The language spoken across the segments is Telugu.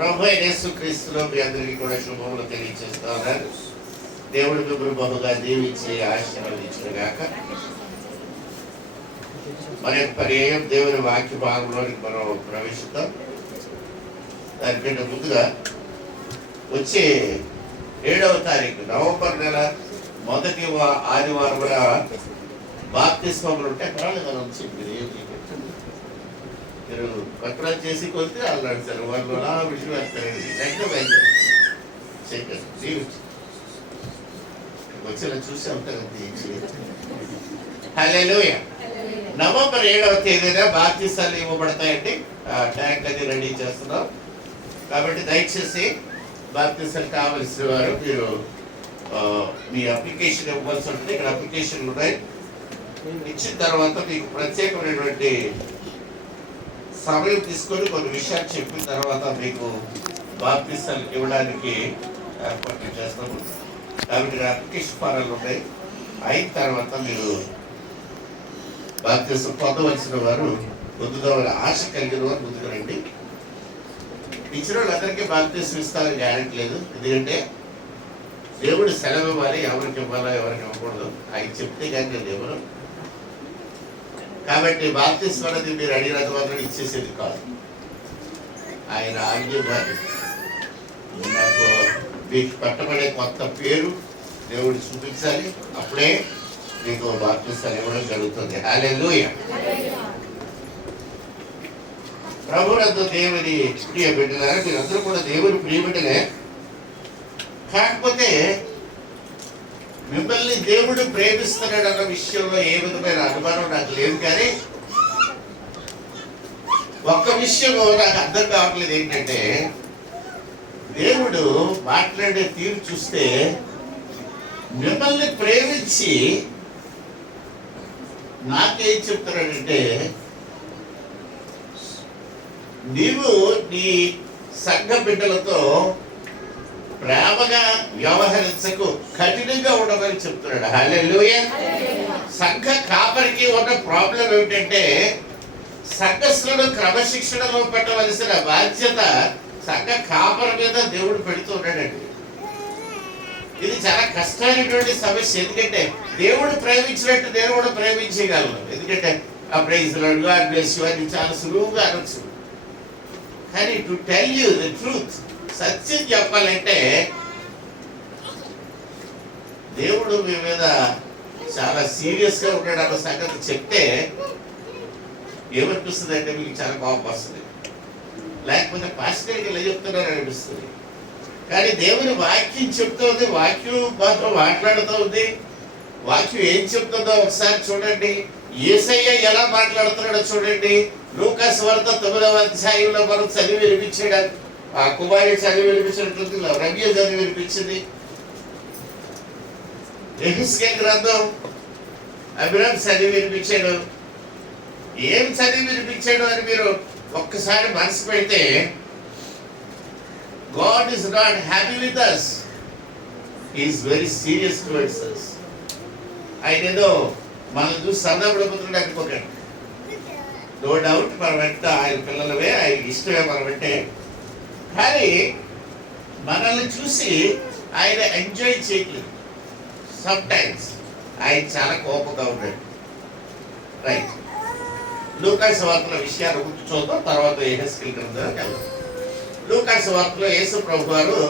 ప్రభు యేసుక్రీస్తులో మీ అందరికీ కూడా శుభములు తెలియజేస్తా ఉన్నారు. దేవుడు మిమ్మల్ని బహుగా దీవించి ఆశీర్వదించుగాక. మన పర్యాయం దేవుని వాక్య భాగంలోనికి మనం ప్రవేశిద్దాం. దానికంటే ముందుగా వచ్చే 7వ తారీఖు నవంబర్ నెల మొదటి ఆదివారం బాప్తిస్మములు ఉంటే పర్వాలేదు నుంచి మీరు పత్రాలు చేసి కొలితే వాళ్ళు నడుస్తారు. వాళ్ళు అలా విషయం వేస్తారండి. వచ్చేలా చూసి ఉంటారు. హల్లెలూయా. నవంబర్ 7వ తేదీన బాప్తిసాలు ఇవ్వబడతాయండి. ట్యాంక్ అది రెడీ చేస్తున్నాం కాబట్టి దయచేసి బాప్తిసాలు కావలసిన వారు మీరు మీ అప్లికేషన్ ఇవ్వాల్సి ఉంటుంది. ఇక్కడ అప్లికేషన్లు ఉన్నాయి. ఇచ్చిన తర్వాత మీకు ప్రత్యేకమైనటువంటి సమయం తీసుకొని కొన్ని విషయాలు చెప్పిన తర్వాత మీకు బాప్తిసాలు ఇవ్వడానికి ఏర్పాట్లు చేస్తాము. కాబట్టి అప్లికేషన్ ఫారాలు ఉన్నాయి. అయిన తర్వాత మీరు బాప్తిసం పొందవలసిన వారు ముందుగా ఆశ కలిగిన వారు ముందుగా రండి. ఇచ్చిన వాళ్ళందరికీ బాప్తిసం ఇస్తారని గ్యారెంటీ లేదు. ఎందుకంటే దేవుడు సెలవు ఇవ్వాలి. ఎవరికి ఇవ్వాలో ఎవరికి ఇవ్వకూడదు ఆయన చెప్తే కానీ నేను ఎవరు. కాబట్టి బాప్తిసం అనేది మీరు అడిగిన వాళ్ళు ఇచ్చేసేది కాదు. ఆయన ఆజ్ఞాన్ని నాకు మీకు పెట్టబడే కొత్త పేరు దేవుడు చూపించాలి. అప్పుడే మీకు బాప్తిసాలు ఇవ్వడం జరుగుతుంది. హల్లెలూయా. ప్రభునందు దేవుని ప్రియ బిడ్డలారా, మీరందరూ కూడా దేవుని ప్రియ బిడ్డలే. కాకపోతే మిమ్మల్ని దేవుడు ప్రేమిస్తున్నాడు అన్న విషయంలో ఏ విధమైన అనుమానం నాకు లేదు. కానీ ఒక్క విషయం నాకు అర్థం కావట్లేదు. ఏంటంటే దేవుడు మాట్లాడే తీరు చూస్తే మిమ్మల్ని ప్రేమించి నాకేం చెప్తున్నాడంటే, నీవు నీ సంఘ బిడ్డలతో ప్రేమగా వ్యవహరించకు, కఠినంగా ఉండమని చెప్తున్నాడు. హల్లెలూయా. సంఘ కాపరికి ఉన్న ప్రాబ్లం ఏమిటంటే సంఘస్థులను క్రమశిక్షణలో పెట్టవలసిన బాధ్యత సంఘ కాపరి మీద దేవుడు పెడుతూ ఉన్నాడండి. ఇది చాలా కష్టమైనటువంటి సమస్య. ఎందుకంటే దేవుడు ప్రేమించినట్టు నేను కూడా ప్రేమించగలను. ఎందుకంటే ఆ praise Lord, God bless you అని చాలా సులువుగా అనొచ్చు. కానీ to tell you the truth, సత్యం చెప్పాలంటే దేవుడు మీ మీద చాలా సీరియస్ గా ఉన్నాడు అన్న సంగతి చెప్తే ఏమనిపిస్తుంది అంటే మీకు చాలా కోపం వస్తుంది. లేకపోతే పాస్టర్కి ఇలా చెప్తున్నారు అనిపిస్తుంది. కానీ దేవుని వాక్యం చెప్తుంది. వాక్యం మాత్రం మాట్లాడుతూ ఉంది. వాక్యం ఏం చెప్తుందో ఒకసారి చూడండి. యేసయ్య ఎలా మాట్లాడుతున్నాడో చూడండి. లూకా సువార్త 9వ అధ్యాయంలో మనం చదివి వినిపించాడు. ఆ కుమారి చదివి వినిపించినట్టుంది, రమ్య చదివి వినిపించింది. యెహెజ్కేలు గ్రంథం అబ్రాహాం చదివి వినిపించాడు. ఏం చదివి వినిపించాడు అని మీరు ఒక్కసారి మనసు పెడితే, God is not happy with us. He is very serious towards us. ఆయన ఏదో మనం చూసి సందర్భపడుతున్నాడు అనుకోకండి. నో డౌట్ మనం వెంట ఆయన పిల్లలవే, ఆయనకి ఇష్టమే మనం వెంటే. కానీ మనల్ని చూసి ఆయన ఎంజాయ్ చేయట్లేదు. సమ్ టైమ్స్ ఆయన చాలా కోపంగా ఉన్నాడు. రైట్. లూకా సువార్తల విషయాలు గుర్తు చూద్దాం, తర్వాత యెహెజ్కేలు గ్రంథంలోకి వెళ్దాం. లూకా సువార్తలో యేసు ప్రభు వారు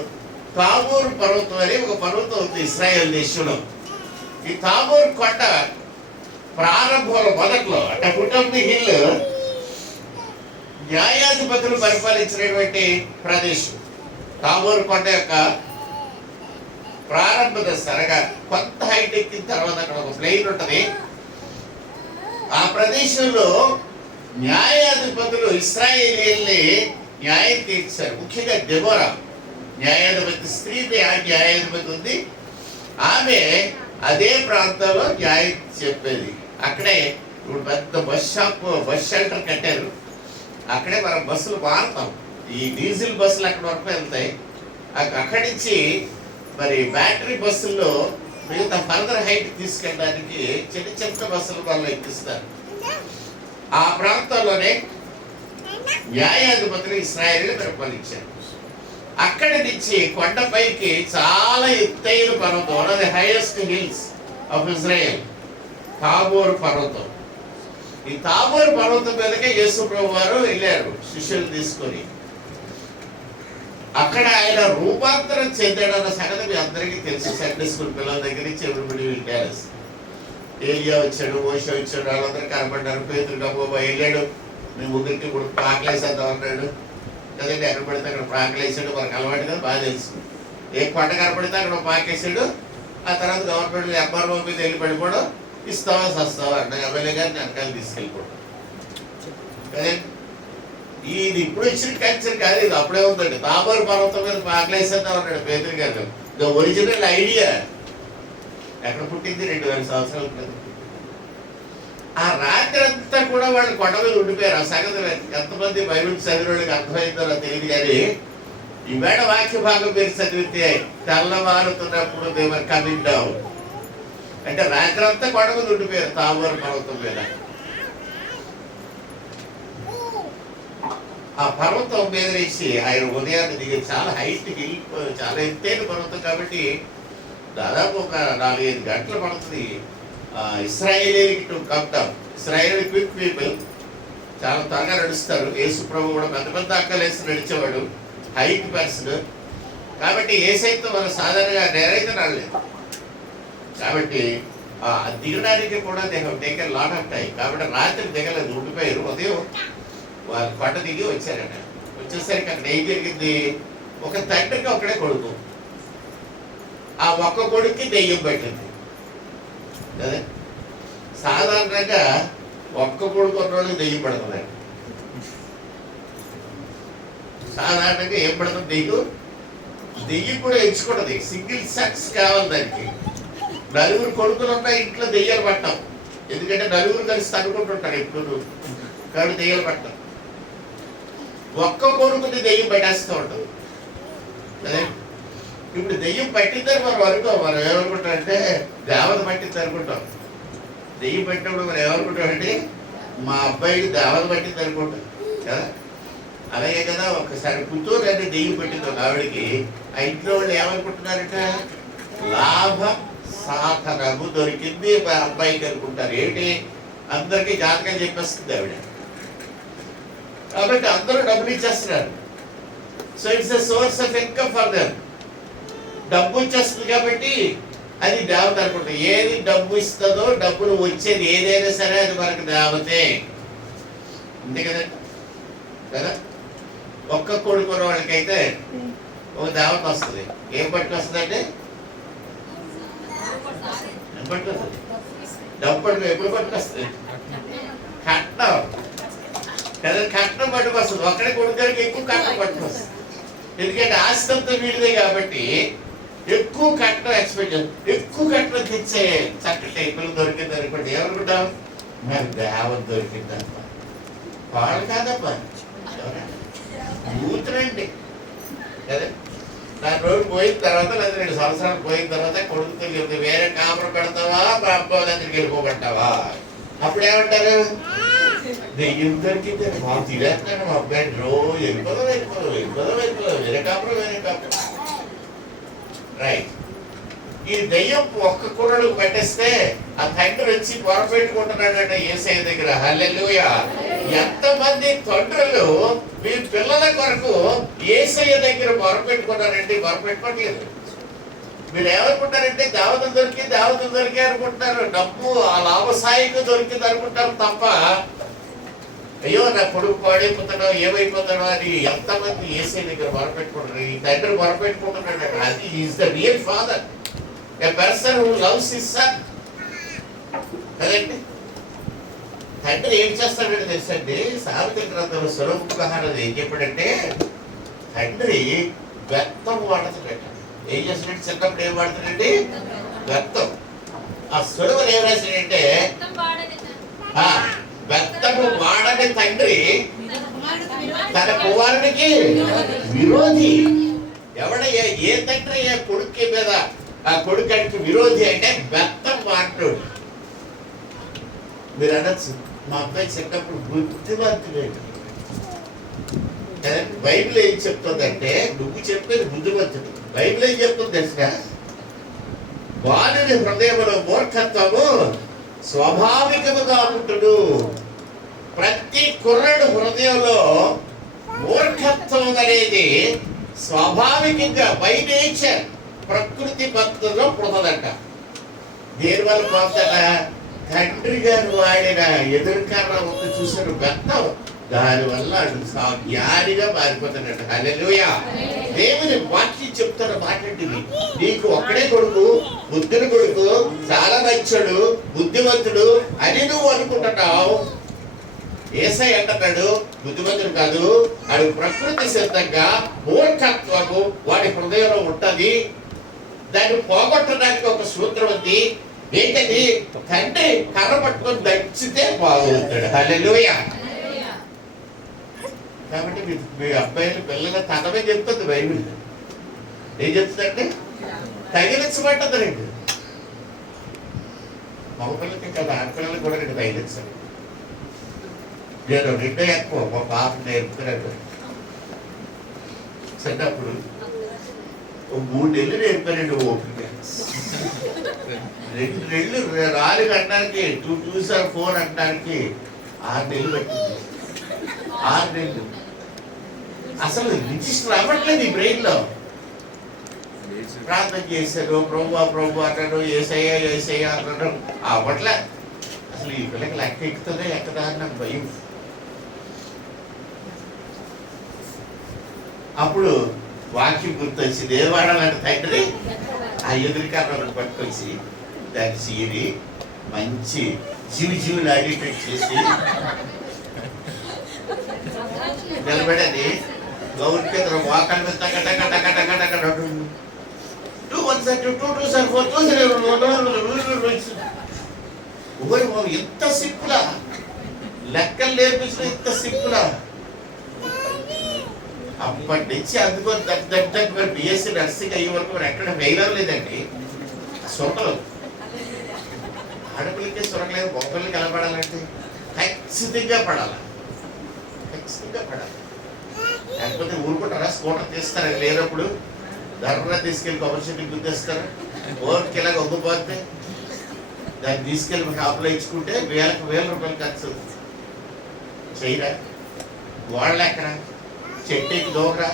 తాబోరు పర్వతం అని ఒక పర్వతం ఉంది ఇశ్రాయేల్ దేశంలో. ఈ తాబోరు కొండ ప్రారంభంలో మొదట్లో అంటే ఫుట్ ఆఫ్ ది హిల్ న్యాయాధిపతులు పరిపాలించినటువంటి ప్రదేశం. తాబోరు కొండ యొక్క ప్రారంభ దశ అనగా కొంత హైట్ ఎక్కిన తర్వాత అక్కడ ఒక ప్లేన్ ఉంటుంది. ఆ ప్రదేశంలో న్యాయాధిపతులు ఇశ్రాయేలీయుల్ని న్యాయం తీర్చారు. ముఖ్యంగా దెబోరా న్యాయాధిపతి, స్త్రీ న్యాయాధిపతి ఉంది. ఆమె అదే ప్రాంతంలో న్యాయం చెప్పేది. అక్కడే ఇప్పుడు పెద్ద బస్ షెల్టర్ కట్టారు. అక్కడే మనం బస్సులు మారుతాం. ఈ డీజిల్ బస్సులు అక్కడ వరకు వెళ్తాయి. అక్కడి నుంచి మరి బ్యాటరీ బస్సుల్లో మిగతా ఫర్దర్ హైట్ తీసుకెళ్ళడానికి చిన్న చిన్న బస్సులు వాళ్ళు ఎక్కిస్తారు. ఆ ప్రాంతంలోనే న్యాయాధిపతులు ఇశ్రాయేలు పరిపాలించారు. అక్కడి నుంచి కొండపైకి చాలా ఎత్తైన పర్వతం, one of the highest hills of Israel, Tabor పర్వతం. ఈ తాబోర్ పర్వతం మీదకే యేసు ప్రభు వారు వెళ్ళారు శిష్యులు తీసుకొని. అక్కడ ఆయన రూపాంతరం చెందాడన్న సంగతి మీ అందరికీ తెలుసు. సండే స్కూల్ పిల్లల దగ్గర నుంచి ఎవరిబడి వెళ్ళారు. ఏలియా వచ్చాడు, మోషే వచ్చాడు, వాళ్ళందరూ కనపడ్డారు. పేతురు గబోబా వెళ్ళాడు, మీ ముగ్గురికి ఇప్పుడు పాకలేసేద్దాం అన్నాడు కదండి. ఎక్కడ పడితే అక్కడ పాకలేసాడు, మనకు అలవాటు కదా, బాగా తెలుసు. ఏ కొండ కనపడితే అక్కడ పాకేసాడు. ఆ తర్వాత గవర్నమెంట్ ఎంఆర్ఓ మీద వెళ్ళి పడిపోవడం, ఇస్తావా సస్తావా అంటే ఎమ్మెల్యే గారిని వెనకాల తీసుకెళ్ళిపోవడం కదండి. ఇది ఇప్పుడు ఇచ్చిన కల్చర్ కాదు, ఇది అప్పుడే ఉందండి. తాబోరు పర్వతం మీద పాకలేసేద్దాం అన్నాడు పేతురు గారు. ద ఒరిజినల్ ఐడియా ఎక్కడ పుట్టింది? 2000 సంవత్సరాల క్రితం. ఆ రాత్రి అంతా కూడా వాళ్ళు కొండ మీద ఉండిపోయారు. ఆ సంగతి ఎంతమంది బైబిల్ చదివినోళ్ళకి అర్థమైందో నాకు తెలియదు, కానీ ఈవేళ వాక్య భాగం మీరు చదివితే తెల్లవారుతున్నప్పుడు దేవర్ కమింగ్ డౌన్ అంటే రాత్రి అంతా కొండ మీద ఉండిపోయారు తాబోరు పర్వతం మీద. ఆ పర్వతం మీద నుంచి ఆయన ఉదయాన్ని దిగి, చాలా హైట్ హిల్, చాలా ఎత్తైన పర్వతం కాబట్టి దాదాపు ఒక 4-5 గంటలు పడుతుంది ఇశ్రాయేలీకి to come down. Israeli quick people, చాలా త్వరగా నడుస్తారు. యేసు ప్రభు కూడా పెద్ద పెద్ద అక్కలేసి నడిచేవాడు, హైట్ పర్సన్ కాబట్టి ఏసైతో మనం సాధారణంగా నేరైతే నడలేదు. కాబట్టి దిగడానికి కూడా టేకెన్ లాట్ ఆఫ్ టైం. కాబట్టి రాత్రి దిగలేదు, ఉండిపోయారు. ఉదయం వాళ్ళు కొండ దిగి వచ్చారట. వచ్చేసరికి అక్కడ ఏం జరిగింది? ఒక తండ్రికి ఒక్కడే కొడుకు, ఆ ఒక్క కొడుక్కి దెయ్యం పెట్టింది కదా. సాధారణంగా ఒక్క కొడుకు ఉన్నోళ్ళకి దెయ్యం పడుతుంది. సాధారణంగా ఏం పడుతుంది? దెయ్యం కూడా ఎంచుకుంటుంది. సింగిల్ సెక్స్ కావాలి దానికి. నలుగురు కొడుకులు ఉన్న ఇంట్లో దెయ్యాలు పట్టాం, ఎందుకంటే నలుగురు కలిసి తనుకుంటుంటారు ఎప్పుడు, కాబట్టి దెయ్యాలు పట్టాం. ఒక్క కొడుకుని దెయ్యం పెట్టేస్తూ ఉంటుంది అదే. ఇప్పుడు దెయ్యం పట్టిందని మనం ఏమనుకుంటామంటే దేవత పట్టింది అనుకుంటాం. దెయ్యం పెట్టినప్పుడు మనం ఏమనుకుంటామంటే మా అబ్బాయికి దేవత పట్టింది అనుకుంటాం కదా. అలాగే కదా, ఒకసారి పుత్తూరు అంటే దెయ్యం పెట్టింది ఒక ఆవిడికి. ఆ ఇంట్లో వాళ్ళు ఏమనుకుంటున్నారంటే లాభ సాధనము దొరికింది మా అబ్బాయికి అనుకుంటారు. ఏంటి? అందరికీ జాతకం చెప్పేస్తుంది ఆవిడ, కాబట్టి అందరూ డబ్బులు ఇచ్చేస్తున్నారు. So it's a source of income for them. డబ్బు వచ్చేస్తుంది కాబట్టి అది దేవత అనుకుంటుంది. ఏది డబ్బు ఇస్తుందో, డబ్బులు వచ్చేది ఏదైనా సరే అది మనకు దేవతే, అంతే కదండి కదా. ఒక్క కొడుకున్న వాళ్ళకైతే ఒక దేవత వస్తుంది. ఏం పట్టుకొస్తుందంటే ఏం పట్టుకొస్తుంది? డబ్బు పట్టుకు ఎప్పుడు పట్టుకొస్తుంది? కట్నం కదా. కట్నం పట్టుకొస్తుంది. ఒక్కడే కొడుకు ఎక్కువ కట్నం పట్టుకొస్తుంది. ఎందుకంటే ఆస్తి అంతా వీడిదే కాబట్టి ఎక్కువ కట్నం ఎక్స్పెక్ట్ చేస్తాం. ఎక్కువ కట్నం తెచ్చే చక్కటి పిల్లలు దొరికింది అనుకోండి, ఏమనుకుంటాం? మరి దేవత దొరికిందమ్మా. వాళ్ళు కాదమ్మా, కూతురండి కదా. 4 రోజులు పోయిన తర్వాత లేదా 2 సంవత్సరాలు పోయిన తర్వాత కొడుకుతో చెప్తే వేరే కాపురం పెడతావా, మా అబ్బాయి దగ్గరికి వెళ్ళిపోమంటావా? అప్పుడు ఏమంటారు? దెయ్యం దొరికింది, మా తిరేస్తాను మా అబ్బాయి రోజు వెళ్ళిపోదాం వేరే కాపురం రైట్. ఈ దెయ్యం ఒక్క కుర్రడు పెట్టేస్తే ఆ తండ్రి వచ్చి పొరపెట్టుకుంటున్నాడంటే యేసయ్య దగ్గర. హల్లెలూయా. ఎంతమంది తండ్రులు మీ పిల్లల కొరకు యేసయ్య దగ్గర మొరపెట్టుకున్నారంటే మొరపెట్టుకోవట్లేదు. మీరు ఏమనుకుంటారంటే దేవతలు దొరికి అనుకుంటున్నారు. డబ్బు ఆ లాభసాయిగా దొరికింది అనుకుంటారు తప్ప, అయ్యో నా కొడుకు పాడైపోతాడో ఏమైపోతాడో అని ఎంతమంది యేసయ్య దగ్గర మొరపెట్టుకుంటారు. ఈ తండ్రి మొరపెట్టుకుంటున్నాడు. అది is the real father, a person who loves his son కదండి. తండ్రి ఏం చేస్తాడంటే తెలుసండి, సామెతల గ్రంథంలో సులభ ఏం చెప్పాడంటే తండ్రి వ్యర్థం వాడుతాడట. ఏం చేస్తాడంటే చిన్నప్పుడు ఏం వాడుతాడండి? వ్యర్థం. ఆ సులభను ఏం రాశాడంటే వ్యర్థము వాడని తండ్రి తన కుమారుడికి విరోధి. ఎవడయ్యా? ఏ తండ్రి అయ్యా కొడుకు మీద ఆ కొడుకు విరోధి అంటే బెత్తం మాట్లాడు. మీరు అనొచ్చు, మా అబ్బాయి చిన్నప్పుడు బుద్ధిమంతుడు. బైబిల్ ఏం చెప్తుందంటే, నువ్వు చెప్పేది బుద్ధిమంతుడు. బైబిల్ ఏం చెప్తుంది తెలుసా? బాలుని హృదయంలో మూర్ఖత్వము స్వాభావికముగా ఉంటుడు. ప్రతి కుర్రాడు హృదయంలో మూర్ఖత్వం అనేది స్వాభావికంగా బై నేచర్ ప్రకృతి పద్ధతిలో పుడతదంట. దేనివల్ల పోతాడ? తండ్రి గారు వాడిన ఎదురుకర్ర ఉంది చూసారు బెత్తం, దానివల్ల జ్ఞానిగా మారిపోతాడట. హల్లెలూయా. దేవుని వాక్యం చెప్తారు మాట్లాడింది. నీకు ఒక్కడే కొడుకు, బుద్ధుని కొడుకు, చాలా మంచోడు, బుద్ధిమంతుడు అని నువ్వు అనుకుంటున్నావు. యేసయ్య అంటున్నాడు బుద్ధిమంతుడు కాదు, అది ప్రకృతి సిద్ధంగా మూర్ఖత్వము వాడి హృదయంలో ఉంటది. దాన్ని పోగొట్టడానికి ఒక సూత్రం ఉంది. ఏంటది? తండ్రి కర్ర పట్టుకొని దంచితే బాగుంటాడు. హల్లెలూయా. కాబట్టి మీ అబ్బాయిలు పిల్లలు తనమే చెప్తుంది బైబిల్. ఏం చెప్తుందంటే తగిలించబడ్డది. రెండు మగపిల్లలకి కదా, ఆడపిల్లలకి కూడా రెండు తగిలించాలి. నేను రెండో ఎక్కువ మా పాప నేర్పుతున్నాడు. చిన్నప్పుడు 3 నెలలు నేర్పానండి ఓపిక. 2 నెలలు రాలి కట్టడానికి 2 2 4 అనడానికి 6 నెలలు పెట్టింది. 6 నెలలు అసలు రిజిస్టర్ అవ్వట్లేదు ఈ బ్రెయిన్ లో. ప్రార్థన చేశారు, ప్రభు ప్రభు అన్నాడు, ఏసయ్య ఏసయ్య అన్నాడు, అవ్వట్లే. అసలు ఈ పిల్లకి లెక్క ఎక్కుతుందో ఎక్కదా అని నాకు భయం. అప్పుడు వాక్యం గుర్తొచ్చింది. ఏ వాడాలంటే తండ్రి ఆ ఎదురుకర్ర పట్టుకొచ్చి దాన్ని చీరి మంచి జీవులు అడిటెక్ట్ చేసి నిలబడేది. గౌరికి మోకాల మీద టక టక టక టక టక 2 1 2 2 4 ఎంత సింపులా లెక్కలు నేర్పించడం, ఎంత సింపులా. అప్పటి నుంచి అందుకొని దగ్గర బిఎస్సీ నర్సింగ్ అయ్యే వరకు మరి ఎక్కడ ఫెయిల్ అవ్వలేదండి. సొరకలు ఆడపిల్లకి సొరకలేదు, మొక్కలకి ఎలా పడాలంటే ఖచ్చితంగా పడాలి, ఖచ్చితంగా పడాలి. లేకపోతే ఊరుకుంటారా? స్కూటర్ తీస్తారా లేనప్పుడు ధర్మరా తీసుకెళ్ళి కొబ్బరి చెట్టుకి గుర్తిస్తారు. ఓరికి ఇలాగ ఒగ్గిపోతే దాన్ని తీసుకెళ్ళి షాప్లో ఇచ్చుకుంటే 1000 రూపాయలు ఖర్చు చేయరా? వాళ్ళు ఎక్కడ చెట్టుకి దూకరా?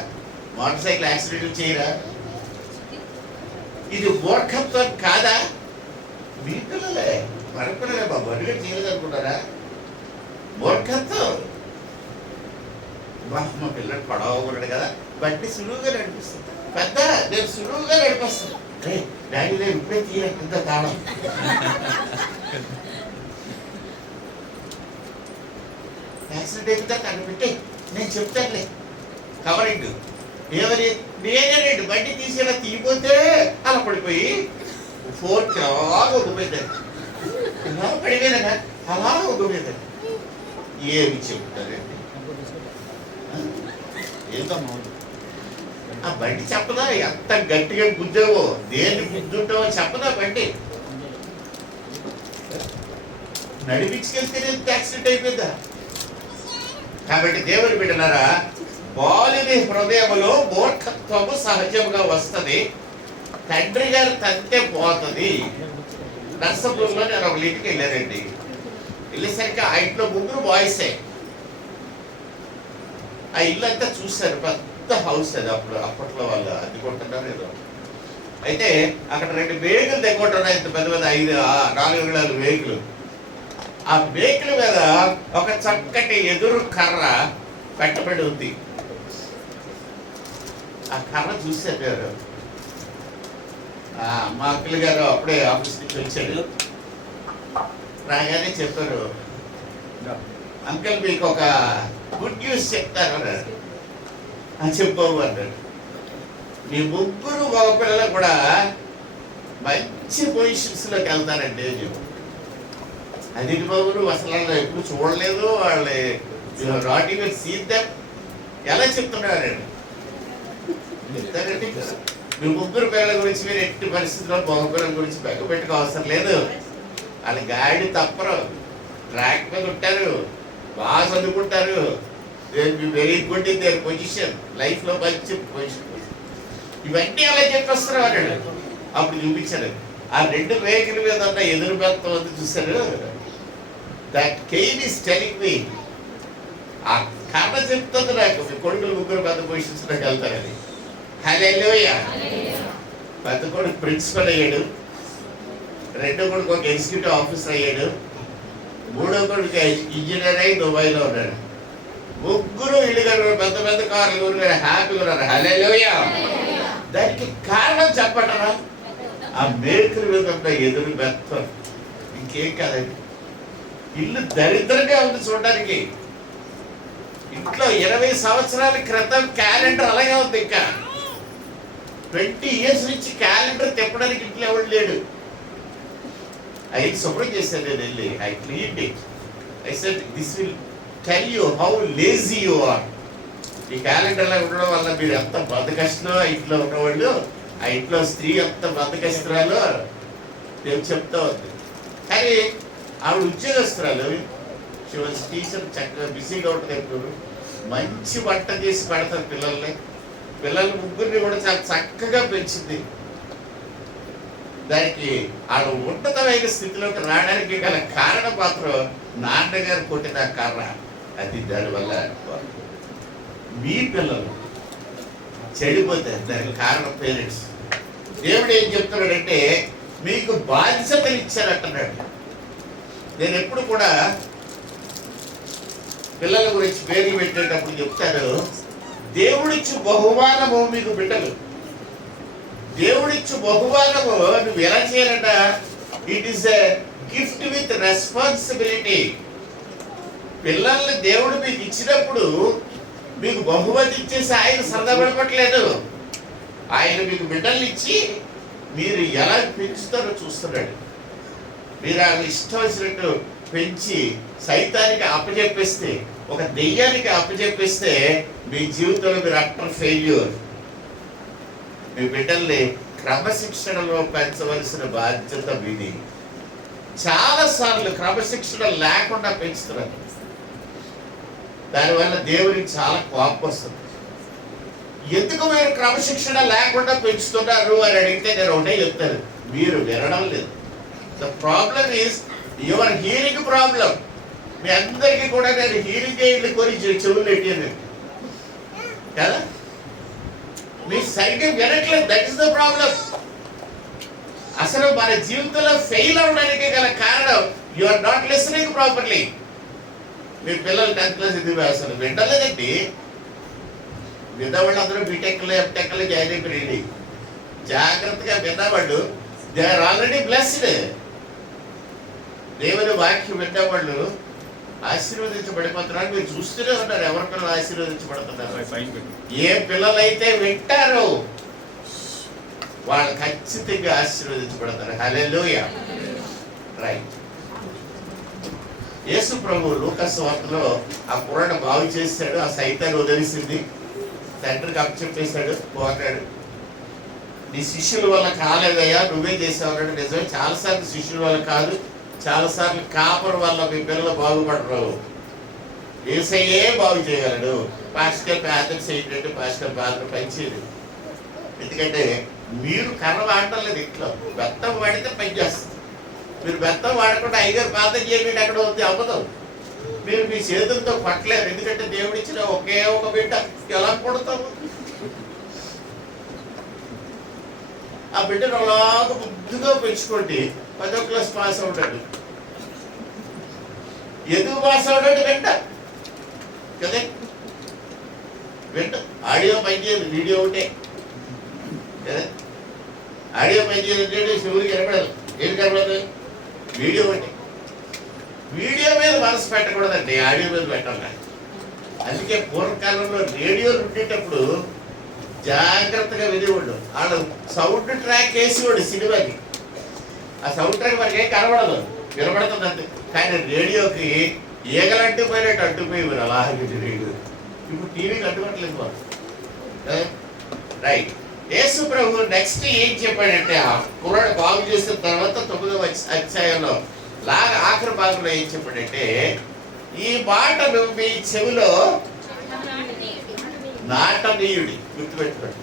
మోటార్ సైకిల్ యాక్సిడెంట్లు చేయరా? ఇది మూర్ఖత్వం కాదా? మీ పిల్లలే, మన పిల్లలే. బాబు అడిగేది చేయలేదు అనుకుంటారా? మూర్ఖత్వం. మా పిల్లడు పడవకూడదు కదా, బండి సులువుగా నడిపిస్తుంది. పెద్ద నేను సులువుగా నడిపిస్తాను. డాడీ నేను ఇప్పుడే తీయకుండా తాళం. యాక్సిడెంట్ అయిపోతే అక్కడ పెట్టి నేను చెప్తానులే కవరింగ్. ఎవరి నేనే రెండు బండి తీసేలా తీయపోతే అలా పడిపోయి 4 అలా ఒగ్గిపోయిందండి. ఇలా పడిపోయిందా? అలా ఒగ్గిపోయిందండి. ఏమి చెప్తారండి? ఏంటమ్మా ఆ బండి చెప్పదా? ఎంత గట్టిగా గుద్దావో, దేన్ని గుద్దుంటావో చెప్పదా బండి? నడిపించుకెళ్తేనే యాక్సిడెంట్ అయిపోయిందా? కాబట్టి దేవుని బిడ్డలారా, బాలుని హృదయంలో మూర్ఖత్వము సహజంగా వస్తుంది. తండ్రి గారు తంతే పోతుంది. నర్సపురంలో నేను ఒక ఇంటికి వెళ్ళానండి. వెళ్ళేసరికి ఆ ఇంట్లో 3 బాయ్సే. ఆ ఇల్లు అంతా చూశారు, పెద్ద హౌస్ అది. అప్పట్లో వాళ్ళు అది కొంటున్నారు ఏదో. అయితే అక్కడ 2 వేగులు తెగొట్టున్నాయి, ఇంత పెద్ద పెద్ద 4 అంగుళాల వేగులు. ఆ వేగుల మీద ఒక చక్కటి ఎదురు కర్ర పెట్టబడి ఉంది. ఆ కర్ర చూసారు. మా అక్కలు గారు అప్పుడే ఆఫీస్ నుంచి వచ్చాడు. రాగానే చెప్పారు, అంకుల్ మీకు ఒక గుడ్ న్యూస్ చెప్తారు అన్నాడు. చెప్పావు అన్నాడు. మీ 3 మగపిల్లలు కూడా మంచి పొజిషన్స్లోకి వెళ్తారండి అని చెప్పు. అది బాబు అసలు ఎప్పుడు చూడలేదు, వాళ్ళు రాటింగ్ సీన్ దెమ్. ఎలా చెప్తున్నాడు చెప్తారండి. మీ ముగ్గురు పిల్లల గురించి మీరు ఎట్టి పరిస్థితుల్లో మగ పిల్లల గురించి బెగ్గ పెట్టుకో అవసరం లేదు. వాళ్ళ గాడి తప్పరు, ట్రాక్ మీద ఉంటారు, బాగా చదువుకుంటారు, very good in there position, లైఫ్లో మంచి పొజిషన్. ఇవన్నీ అలా చెప్పేస్తారు వాడు. అప్పుడు చూపించాడు ఆ 2 వెహికల్ మీద ఉన్న ఎదురు బెత్తం ఉంది చూశారు. That Cain is telling me, ఆ కథ చెప్తుంది నాకు మీ కొడుకులు ముగ్గురు పెద్ద పొజిషన్స్లోకి వెళ్తారని. హల్లెలూయా. పెద్ద కొడుకు ప్రిన్సిపల్ అయ్యాడు, రెండో కొడుకు ఒక ఎగ్జిక్యూటివ్ ఆఫీసర్ అయ్యాడు, మూడో కొడుకు ఇంజనీర్ అయి దుబాయ్లో ఉన్నాడు. ముగ్గురు ఇల్లు కనుక పెద్ద పెద్ద కార్లు ఊరు హ్యాపీగా ఉన్నారు. హల్లెలూయా. దానికి కారణం చెప్పటరా ఆ మేకుల మీద ఉన్న ఎదురు బెత్తం, ఇంకేం కాదండి. ఇల్లు దరిద్రంగా ఉంది చూడడానికి. ఇంట్లో 20 సంవత్సరాల క్రితం క్యాలెండర్ అలాగే ఉంది. ఇంకా 20 years నుంచి క్యాలెండర్ తిప్పడానికి ఇంట్లో ఎవరు లేడు. అది శుభ్రం చేశాను నేను వెళ్ళి. I cleaned it. I said this will tell you how lazy you are. ఈ క్యాలెండర్లో ఉండడం వల్ల మీరు ఎంత బద్దకష్టమో, ఆ ఇంట్లో ఉన్నవాళ్ళు, ఆ ఇంట్లో స్త్రీ ఎంత బద్దకస్తురాలో నేను చెప్తా ఉంది. కానీ ఆవిడ ఉద్యోగస్తురాలు, టీచర్, చక్కగా బిజీగా ఉంటుంది. ఎప్పుడు మంచి వంట చేసి పెడతారు పిల్లల్ని. పిల్లలు ముగ్గురిని కూడా చాలా చక్కగా పెంచింది. దానికి ఆవిడ ఉన్నతమైన స్థితిలోకి రావడానికి గల కారణం మాత్రం నాన్నగారు కొట్టిన కర్ర. అది దానివల్ల మీ పిల్లలు చెడిపోతారు. దానికి కారణం పేరెంట్స్. దేవుడు ఏం చెప్తున్నాడంటే మీకు బాధ్యతలు ఇచ్చారంటున్నాడు. నేను ఎప్పుడు కూడా పిల్లల గురించి పేర్లు పెట్టేటప్పుడు చెప్తాను, దేవుడిచ్చు బహుమానము మీకు బిడ్డలు. దేవుడిచ్చు బహుమానము నువ్వు ఎలా చేయాలంట? It is a gift with responsibility. పిల్లల్ని దేవుడు మీకు ఇచ్చినప్పుడు మీకు బహుమతి ఇచ్చేసి ఆయన సరదా పడపట్లేదు. ఆయన మీకు బిడ్డల్ని ఇచ్చి మీరు ఎలా పెంచుతారో చూస్తున్నాడు. మీరు ఆయన ఇష్టం వచ్చినట్టు పెంచి సైతానికి అప్పచెప్పేస్తే, ఒక దెయ్యానికి అప్పచెప్పేస్తే మీ జీవితంలో మీరు అట్టర్ ఫెయిల్యూర్. మీ బిడ్డల్ని క్రమశిక్షణలో పెంచవలసిన బాధ్యత మీది. చాలాసార్లు క్రమశిక్షణ లేకుండా పెంచుతున్నారు. దానివల్ల దేవునికి చాలా కోపం వస్తుంది. ఎందుకు మీరు క్రమశిక్షణ లేకుండా పెంచుతున్నారు అని అడిగితే నేను ఒకటే చెప్తాను, మీరు వినడం లేదు. The problem is your hearing problem. మీ అందరికీ కూడా నేను హీరింగ్ ఎయిడ్లు కొని చెవులు పెట్టాను కదా, మీరు సరిగ్గా వినట్లేదు. That is the problem. అసలు మన జీవితంలో ఫెయిల్ అవడానికి గల కారణం you are not listening properly. మీ పిల్లలు 10th క్లాస్ ఇది అసలు వినలేదండి. విన్నవాళ్ళు అందరూ బీటెక్లో ఎంటెక్లో జాయిన్ అయిపోయింది. జాగ్రత్తగా విన్నవాళ్ళు దే ఆర్ ఆల్రెడీ బ్లెస్డ్. దేవుని వాక్యం విన్నవాళ్ళు ఆశీర్వదించబడిపోతున్నారు. మీరు చూస్తూనే ఉన్నారు ఎవరి పిల్లలు ఆశీర్వదించబడుతున్నారు. ఏ పిల్లలైతే వింటారో వాళ్ళు ఖచ్చితంగా ఆశీర్వదించబడతారు. హల్లెలూయా. రైట్. యేసు ప్రభు లూకా సువార్తలో ఆ కుర్రాడు బాగు చేశాడు. ఆ సైతాన్ని వదిలేసింది, తండ్రికి అప్పచెప్పేశాడు, పోతాడు. నీ శిష్యుల వల్ల కాలేదయ్యా, నువ్వే చేసావు అన్నాడు. నిజమే, చాలాసార్లు శిష్యుల వల్ల కాదు, చాలాసార్లు కాపర్ వల్ల మీ పిల్లలు బాగుపడరు. యేసయ్యే బాగు చేయగలడు. పాస్కల్ ప్యాథర్స్ ఏంటంటే పాస్కల్ ప్యాథర్ పనిచేయదు. ఎందుకంటే మీరు కర్ర వాడటం లేదు. ఇంట్లో బెత్తం వాడితే పని చేస్తుంది. మీరు బెత్తం వాడకుండా అయ్యగారు ప్రార్థన చేయండి అక్కడ ఉంది అవ్వదు. మీరు మీ చేతులతో కొట్టలేరు. ఎందుకంటే దేవుడు ఇచ్చిన ఒకే ఒక బిడ్డ, ఎలా కొడతాము? ఆ బిడ్డను అలాగ ముద్దుగా పెంచుకోండి. 10వ క్లాస్ పాస్ అవుతాడు. ఎందుకు పాస్ అవుతాడు? వెంట కదా, వెంట ఆడియో పనిచేయదు, వీడియో ఒకటే కదా. ఆడియో పనిచేయదు, శివుడికి కనపడదు. ఏం కనపడదు? వీడియో ఒకటి. వీడియో మీద మనసు పెట్టకూడదండి, ఆడియో మీద పెట్టాలి. అందుకే పూర్వకాలంలో రేడియోలు ఉండేటప్పుడు జాగ్రత్తగా వినేవాళ్ళు. వాళ్ళు సౌండ్ ట్రాక్ వేసేవాడు సినిమాకి. ఆ సౌండ్ ట్రాక్ మనకి ఏం కనబడదు, వినబడుతుంది అంతే. కానీ రేడియోకి ఈగలంటూ పోయినట్టు అడ్డుపోయేవారు అలాగే రేడియో. ఇప్పుడు టీవీకి అడ్డుపట్టలేదు వాళ్ళు. రైట్. యేసు ప్రభు నెక్స్ట్ ఏం చెప్పాడంటే ఆ కుర్రాడు బాగు చేసిన తర్వాత 9వ అధ్యాయంలో ఆఖరి భాగంలో ఏం చెప్పాడంటే, ఈ మాటలు మీ చెవిలో నాటనీయుడి. గుర్తుపెట్టుకోండి.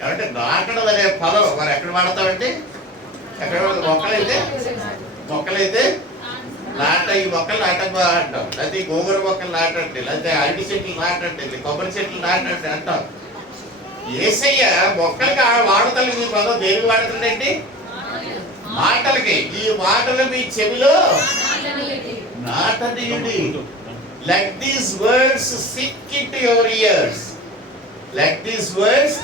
ఏమంటే నాటడం అనే పదం మరి ఎక్కడ వాడతామంటే, ఎక్కడ మొక్కలైతే ఈ మొక్కలు నాటకు అంటాం, లేకపోతే గోగుర మొక్కలు నాటండి, లేకపోతే అరటి చెట్లు నాటండి, కొబ్బరి చెట్లు నాటండి అంటాం. యేసయ్య మొక్కలకి వాడతలు మీ పదం దేనికి వాడతాడండి? మాటలకి. ఈ మాటలు మీ చెవిలో నాటనీయుడి. Let these words sink into your ears. Let these words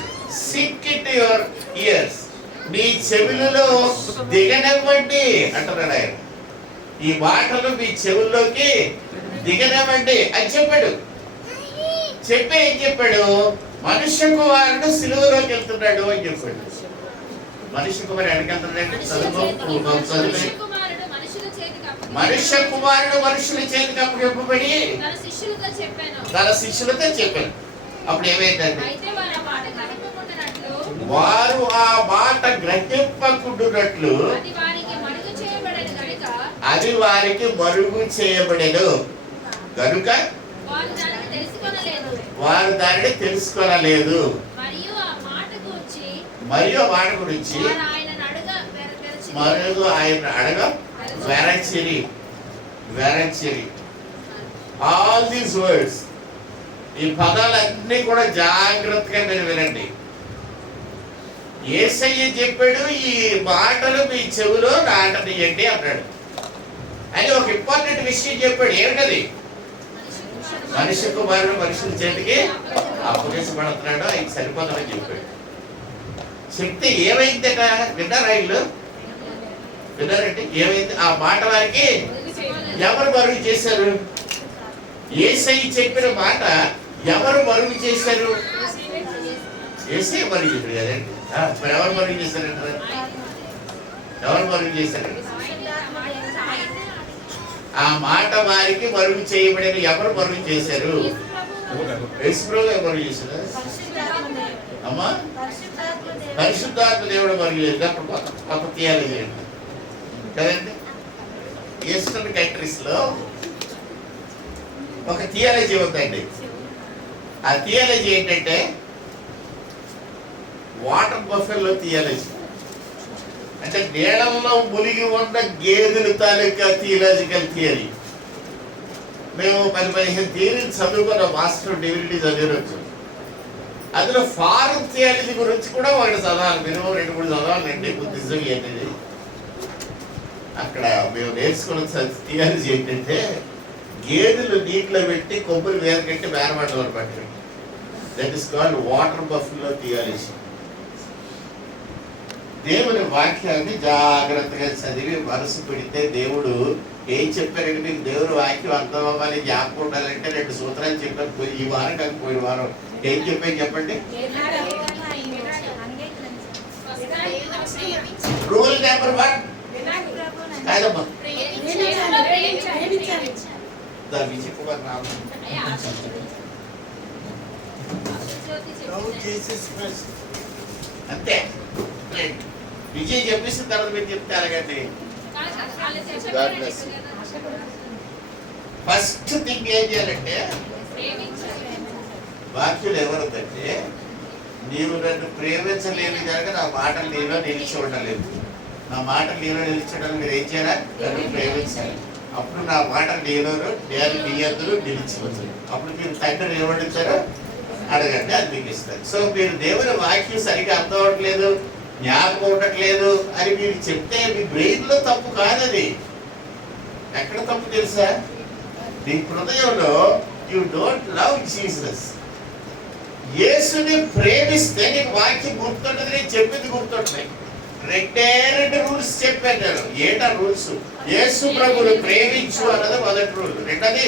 sink into your ears. మీ చెవులలో దిగనివ్వండి అంటున్నాడు ఆయన. ఈ మాటలు మీ చెవుల్లోకి దిగనివ్వండి అని చెప్పాడు. చెప్పి ఏం చెప్పాడు? మనుష్య కుమారుడు సిలువలోకి వెళ్తున్నాడు అని చెప్పాడు. మనుష్య కుమారుడు ఎక్కడికి వెళ్తున్నాడు? మనుష్య కుమారుడు మనుషుల చేతికి అప్పగింపబడి తన శిష్యులతో చెప్పాను. అప్పుడు ఏమైందండి? వారు ఆ మాట గ్రహింపకుండునట్లు అది వారికి మరుగు చేయబడెను కనుక వారు దానిని తెలుసుకొనలేదు. మరియు ఆ మాట గురించి మరియు ఆయన అడగ వెరచిరి. ఆల్ దీస్ వర్డ్స్, ఈ పదాలన్నీ కూడా జాగ్రత్తగా మీరు వినండి. యేసయ్య చెప్పాడు, ఈ మాటలు మీ చెవిలో నాటనీయండి అన్నాడు. అని ఒక ఇంపార్టెంట్ విషయం చెప్పాడు. ఏమిటది? మనిషి కుమారుడు మనుషుల చేతికి అప్పగించబడుతున్నాడు, ఆయన సరిపోతాడని చెప్పాడు. చెప్తే ఏమైందట? విన్నారా ఇల్లు? విన్నారంటే ఏమైంది? ఆ మాట వారికి ఎవరు మరుగు చేశారు? యేసయ్య చెప్పిన మాట ఎవరు మరుగు చేశారు? యేసయ్య మరుగు చేశాడు కదండి. మరి ఎవరు మరుగు చేశారంట? ఎవరు మరుగు చేశారండి? ఆ మాట వారికి మరుగు చేయబడిన ఎవరు మరుగు చేశారు? యేసుప్రభువే మరుగు చేశారు. అమ్మా, పరిశుద్ధాత్మ దేవుడు మరుగు చేశారు. అప్పుడు కొత్త థియాలజీ అండి కదండి. ఈస్టర్న్ కంట్రీస్ లో ఒక థియాలజీ ఉందండి. ఆ థియాలజీ ఏంటంటే వాటర్ బఫెల్లో థియాలజీ. అంటే నీళ్ళల్లో మునిగి ఉన్న గేదెల తాలూకా థియలాజికల్ థియరీ. మేము 10-15 థియరీలు చదువుకున్న మాస్టర్ డివినిటీ చదివచ్చు. అందులో ఫారెన్ థియాలజీ గురించి కూడా ఒకటి చదవాలి. మినిమం 2-3 చదవాలండి. బుద్ధిజం ఏంటిది? అక్కడ మేము నేర్చుకున్న థియాలజీ ఏంటంటే గేదెలు నీటిలో పెట్టి కొబ్బరి వేర కట్టి వేరబడ్డలు పట్టండి. That is called water buffalo theology. దేవుని వాక్యాన్ని జాగ్రత్తగా చదివి మనసు పెడితే దేవుడు ఏం చెప్పారంటే, మీకు దేవుని వాక్యం అర్థం అవ్వాలి, జ్ఞాపకం ఉండాలంటే 2 సూత్రాలు చెప్పారు. ఈ వారం కాక పోయిన వారం ఏం చెప్పాను చెప్పండి? రూల్ నెంబర్ 1 కాదమ్మా, విజయ్ కుమార్ నామ అంతే. విజయ్ చెప్పేసిన తర్వాత మీరు చెప్తే అలాగండి. ఫస్ట్ థింగ్ ఏం చేయాలంటే, వాక్యులు ఎవరుందంటే, నీవు నన్ను ప్రేమించలేని కనుక నా మాటలు నీలో నిలిచి ఉండలేదు. నా మాటలు నీలో నిలిచడానికి మీరు ఏం చేయాలి? నన్ను ప్రేమించాలి. అప్పుడు నా మాటలు నీలోను నేను నీ అందరూ నిలిచి వచ్చాను. అప్పుడు మీరు తండ్రిని ఏమడుగుతారో అడగండి, అది మీకు ఇస్తారు. సో మీరు దేవుని వాక్యం సరిగ్గా అర్థం అవ్వట్లేదు, జ్ఞాపకం ఉండట్లేదు అని మీరు చెప్తే మీ బ్రెయిన్ లో తప్పు కాదది. ఎక్కడ తప్పు తెలుసా? నీ హృదయంలో యు డోంట్ లవ్ జీసస్. యేసుని ప్రేమిస్తే నీకు వాక్యం గుర్తుంటుంది, నేను చెప్పింది గుర్తుంటాయి. 2 రూల్స్ చెప్పాను నేను. ఏంటా రూల్స్? యేసు ప్రభువుని ప్రేమించు అన్నది మొదటి రూల్. రెండోది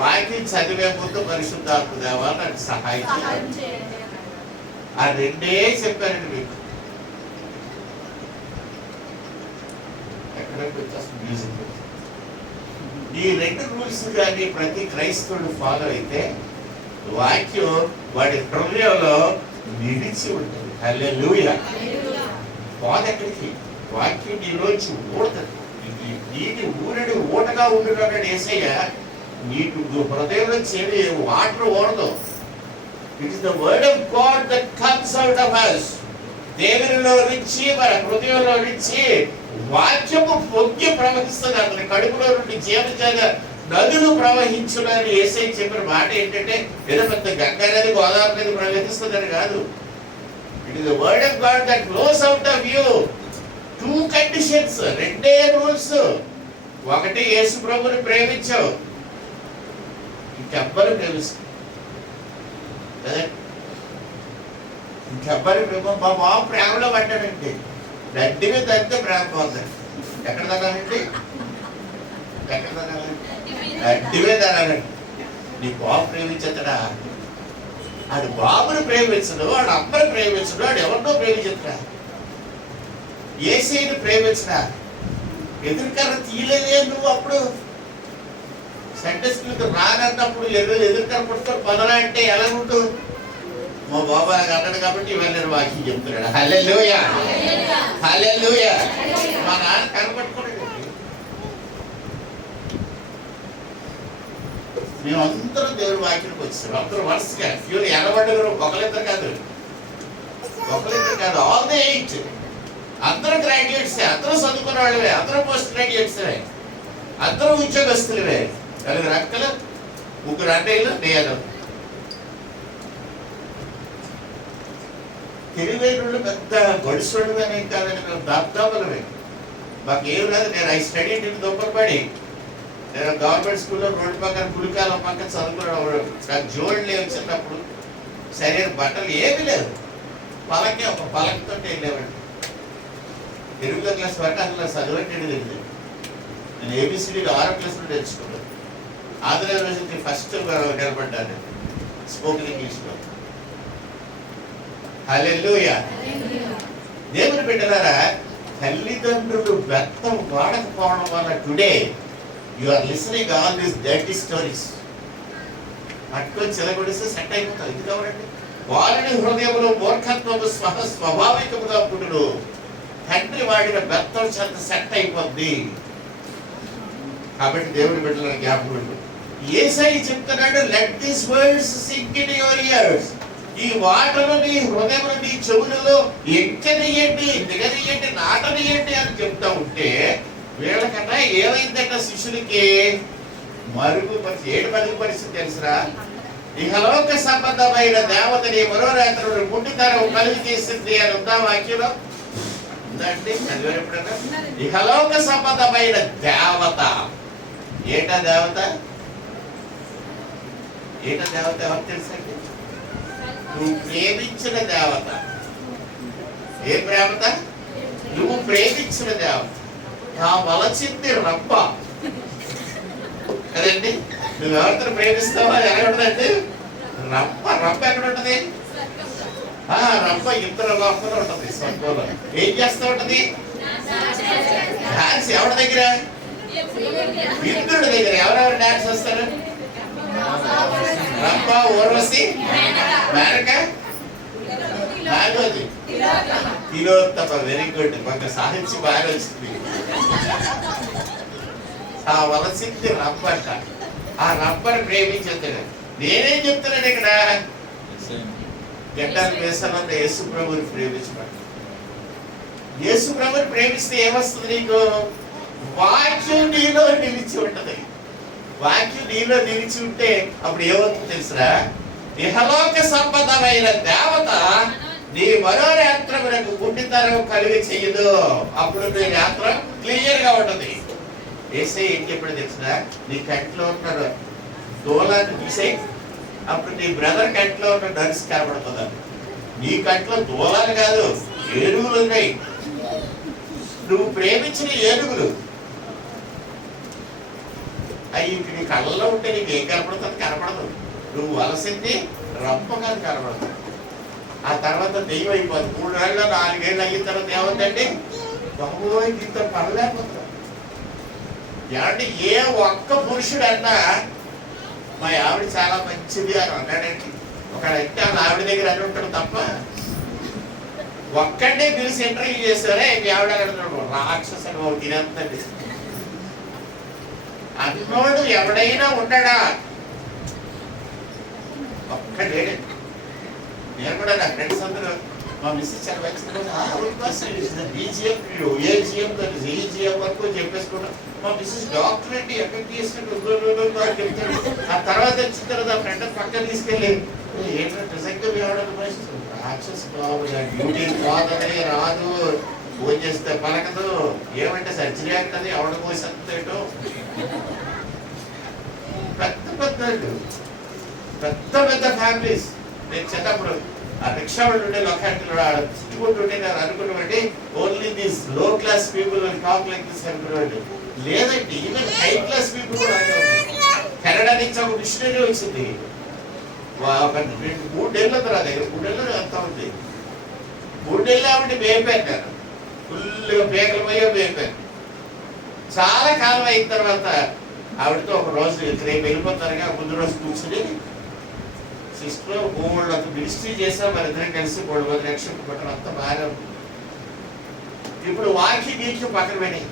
వాక్యం చదివే ముందు పరిశుద్ధాత్మ దేవా నాకు సహాయం చేయాలి. ఆ 2 చెప్పారండి మీకు. ఎక్కడ మ్యూజిక్ ఈ 2 రూల్స్ కానీ ప్రతి క్రైస్తవుడు ఫాలో అయితే వాక్యం వాడి హృదయంలో నిలిచి ఉంటుంది. హల్లెలూయా. పోదు ఎక్కడికి, వాక్యం నీలోంచి ఊడతది. నీటి ఊరడి ఊటగా ఉంటున్నాడు యేసయ్య. నీటి హృదయంలో చేరి వాటర్ ఊడదు. It is the word of God that comes out of us. దేవునిలో నుంచి మన హృదయంలో నుంచి వాక్యము పొంగి ప్రవహిస్తుంది. అతని కడుపులో నుండి జీవజల నదులు ప్రవహించులని యేసయ్య చెప్పిన మాట ఏంటంటే ఏదో పెద్ద గంగా నది గోదావరి నది ప్రవహిస్తుందని కాదు. It is the word of God that flows out of you. 2 conditions, 2 rules. ఒకటి, యేసు ప్రభువుని ప్రేమించావు, ఇంకెవ్వరు ప్రేమిస్తావు కదా. ఇంకెవ్వరి ప్రేమ మా బాబు ప్రేమలో పడ్డాడండి. గడ్డి మీద అంతే ప్రేమ పోతాడు. ఎక్కడ తనాలండి, ఎక్కడ తనాలండి? గడ్డి మీద తనాలండి. నీ బాబు ప్రేమించడా? అది బాబుని ప్రేమించడు, వాడు అమ్మని ప్రేమించడు, వాడు ఎవరినో ప్రేమించడా? యేసయ్యని ప్రేమించడా? ఎదురుకర్ర తీయలేదే నువ్వు. అప్పుడు సండే స్కూల్కి రానన్నప్పుడు ఎదురుకర్ర పుట్టుకొని పదరా అంటే ఎలా ఉంటూ? మా బాబా అన్నాడు కాబట్టి ఇవాళ నేను వాక్యం చెప్తున్నాడు. హల్లెలూయా, హల్లెలూయా. మా నాన్న కనపట్టుకున్నాడు. మేమందరం దేవుడి వాక్యానికి వచ్చాం. అందరూ వరుసగా ఫ్యూర్ ఎనబడ్డరు. ఒకరిద్దరు కాదు, ఆల్ ది 8 అందరూ గ్రాడ్యుయేట్సే, అందరూ చదువుకున్న వాళ్ళవే, అందరూ పోస్ట్ గ్రాడ్యుయేట్సే, అందరూ ఉద్యోగస్తులవే. 4 అక్కలు, 3 అన్నయ్యలు, నేను. తెలివైన పెద్ద గొడిసోడు కానీ కాదని మేము దాబ్దాబలమే. మాకు ఏం లేదు. నేను ఐ స్టడీ ఇంటికి దొంగపడి నేను గవర్నమెంట్ స్కూల్లో రోడ్డు పక్కన పులికాలం పక్కన చదువుకున్నాడు. నాకు జోళ్ళు లేవు చిన్నప్పుడు, సరైన బట్టలు ఏమీ లేవు. ఒక పలకతో వెళ్ళేవాడు. 8వ క్లాస్ వరకు అసలు చదివేటది లేదు. నేను ఏబిసిడి 6వ క్లాస్ నుండి నేర్చుకున్నాను. ఆంధ్ర యూనివర్సిటీ ఫస్ట్ నిలబడ్డాను స్పోకెన్ ఇంగ్లీష్లో. హల్లెలూయా. దేవుని బిడ్డలారా, తల్లిదండ్రులు వ్యక్తం వాడకపోవడం వల్ల today you are listening all these dirty stories. పట్టుకొని చిలగొడిస్తే సెట్ అయిపోతారు. ఇది కావాలండి. వారిని హృదయంలో మూర్ఖత్వము స్వాభావికముగా పుట్టును. తండ్రి వాడిన బెత్తం చేత సెట్ అయిపోద్ది. కాబట్టి దేవుని బిడ్డల జ్ఞాపకం యేసయ్య చెప్తున్నాడు, let this words sink in your ears. ఈ వాటను నీ హృదయంలో, నీ చెవులలో ఎక్కనియండి, దిగనియండి, నాటనియండి అని చెప్తా ఉంటే వీళ్ళకన్నా ఏమైందట శిష్యులకి? మరుగు పరిస్థితి తెలుసురా? ఇహలోక సంబంధమైన దేవతని మనోరాత్రులు పుట్టితరం కలిగి చేసింది అని ఉందా వాక్యంలో? ఉందండి, చదివారు ఎప్పుడన్నా? ఇహలోక సంబంధమైన దేవత. ఏటా దేవత? ఎవరు తెలుసండి? నువ్వు ప్రేమించిన దేవత. ఏ ప్రేమత? నువ్వు ప్రేమించిన దేవత. ఆ వలచింది రంప కదండి. నువ్వు ఎవరితో ప్రేమిస్తావో అది ఎలా ఉంటుందండి? రంప ఎక్కడ ఉంటది? రంప ఇద్దరు లోపల ఉంటది స్వర్గంలో. ఏం చేస్తూ ఉంటది? డాన్స్. ఎవరి దగ్గర? ఇంద్రుడి దగ్గర. ఎవరెవరు డాన్స్ వస్తారు? రంప, ఊర్వశి, మేనక, నాగోది, తిలోత్తమ. Very good. మాకు సాహిత్యం బాగా వచ్చింది. ఆ వలసింది రంప అంట. ఆ రంపను ప్రేమించేస్తాడు. నేనేం చెప్తున్నాను ఇక్కడ? గడ్డాలు వేసానంత యేసు ప్రభుని ప్రేమించబడి. యేసు ప్రభుని ప్రేమిస్తే ఏమొస్తుంది నీకు? వాక్యం నీలో నిలిచి ఉంటది. వాక్యం నీలో నిలిచి ఉంటే అప్పుడు ఏమవుతుంది తెలుసురా? ఇహలోక సంబంధమైన దేవత నీ మనోనేత్రమునకు గుడ్డితనం కలిగి చెయ్యదు. అప్పుడు నీ నేత్రం క్లియర్ గా ఉంటది. యేసయ్య ఏం చెప్పాడు తెలుసురా? నీ కంట్లో ఉన్న దూలాన్ని తీసేయి, అప్పుడు నీ బ్రదర్ కంట్లో ఉన్న నర్స్ కనబడుతుంది. నీ కంట్లో దూలాలు కాదు, ఏనుగులు ఉన్నాయి. నువ్వు ప్రేమించిన ఏనుగులు అవి నీ కళ్ళలో ఉంటే నీకు ఏం కనపడుతుంది? కనపడదు. నువ్వు వలసింది రంపగా కనపడుతుంది. ఆ తర్వాత దెయ్యం అయిపోతుంది. 3 ఏళ్ళు 4 ఏళ్ళు అయిన తర్వాత ఏమవుతుందండి? బాబోయ్, దీంతో పడలేకపోతుంది. ఏమంటే ఏ ఒక్క పురుషుడు అన్నా మా ఆవిడ చాలా మంచిది అని అన్నాడండి. ఒకడంటే వాళ్ళ ఆవిడ దగ్గర అని ఉంటాడు తప్ప ఒక్కడే పిలిచి ఇంటర్వ్యూ చేస్తారే మీ ఆవిడ అడుగుతున్నాడు రాక్షసుడు బాబు తినేస్తండి. అన్నోడు ఎవడైనా ఉండడా? ఒక్కడేడు. నేను కూడా నా ఫ్రెండ్స్ అందరూ మా మిస్సెస్ చాలా బీజిఎం ఏజిఎం ఈజిఎం వరకు చెప్పేసుకున్నాం. మా మిస్సెస్ డాక్టర్ అండి ఎంబీబీఎస్ చెప్తాడు. ఆ తర్వాత వచ్చిన తర్వాత ఆ ఫ్రెండ్ పక్కన తీసుకెళ్ళి ఏంటంటే నిజంగా మేము రాక్షస్ బాబు డ్యూటీ పోతుంది రాదు, ఫోన్ చేస్తే పలకదు, ఏమంటే సర్జరీ అవుతుంది ఎవడ పోసి అంతేటో పెద్ద పెద్ద పెద్ద ఫ్యామిలీస్. నేను చిన్నప్పుడు ఆ రిక్షా వాళ్ళు ఉండే లొకాలిటీలో ఉంటుంటే నేను అనుకున్నామండి only these low class people talk like this అనుకున్నామండి. లేదండి ఈవెన్ హై క్లాస్ పీపుల్ కూడా కెనడా నుంచి ఒక మిషనరీ వచ్చింది. ఒక 3 ఏళ్ళ తర్వాత 3 ఏళ్ళు అంతా ఉంది. 3 ఏళ్ళు ఆవిడ వేపారు, ఫుల్గా పేకల పోయే వేపారు. చాలా కాలం అయిన తర్వాత ఆవిడతో ఒక రోజు రేపు వెళ్ళిపోతారుగా ముందు రోజు కూర్చుని సిస్టర్ గోల్డ్ అంత మినిస్ట్రీ చేసా మరి ఇద్దరం కలిసి 3 లక్షలు కొట్టడం అంతా బాగా. ఇప్పుడు వాకింగ్ గీకి పక్కన పెట్టి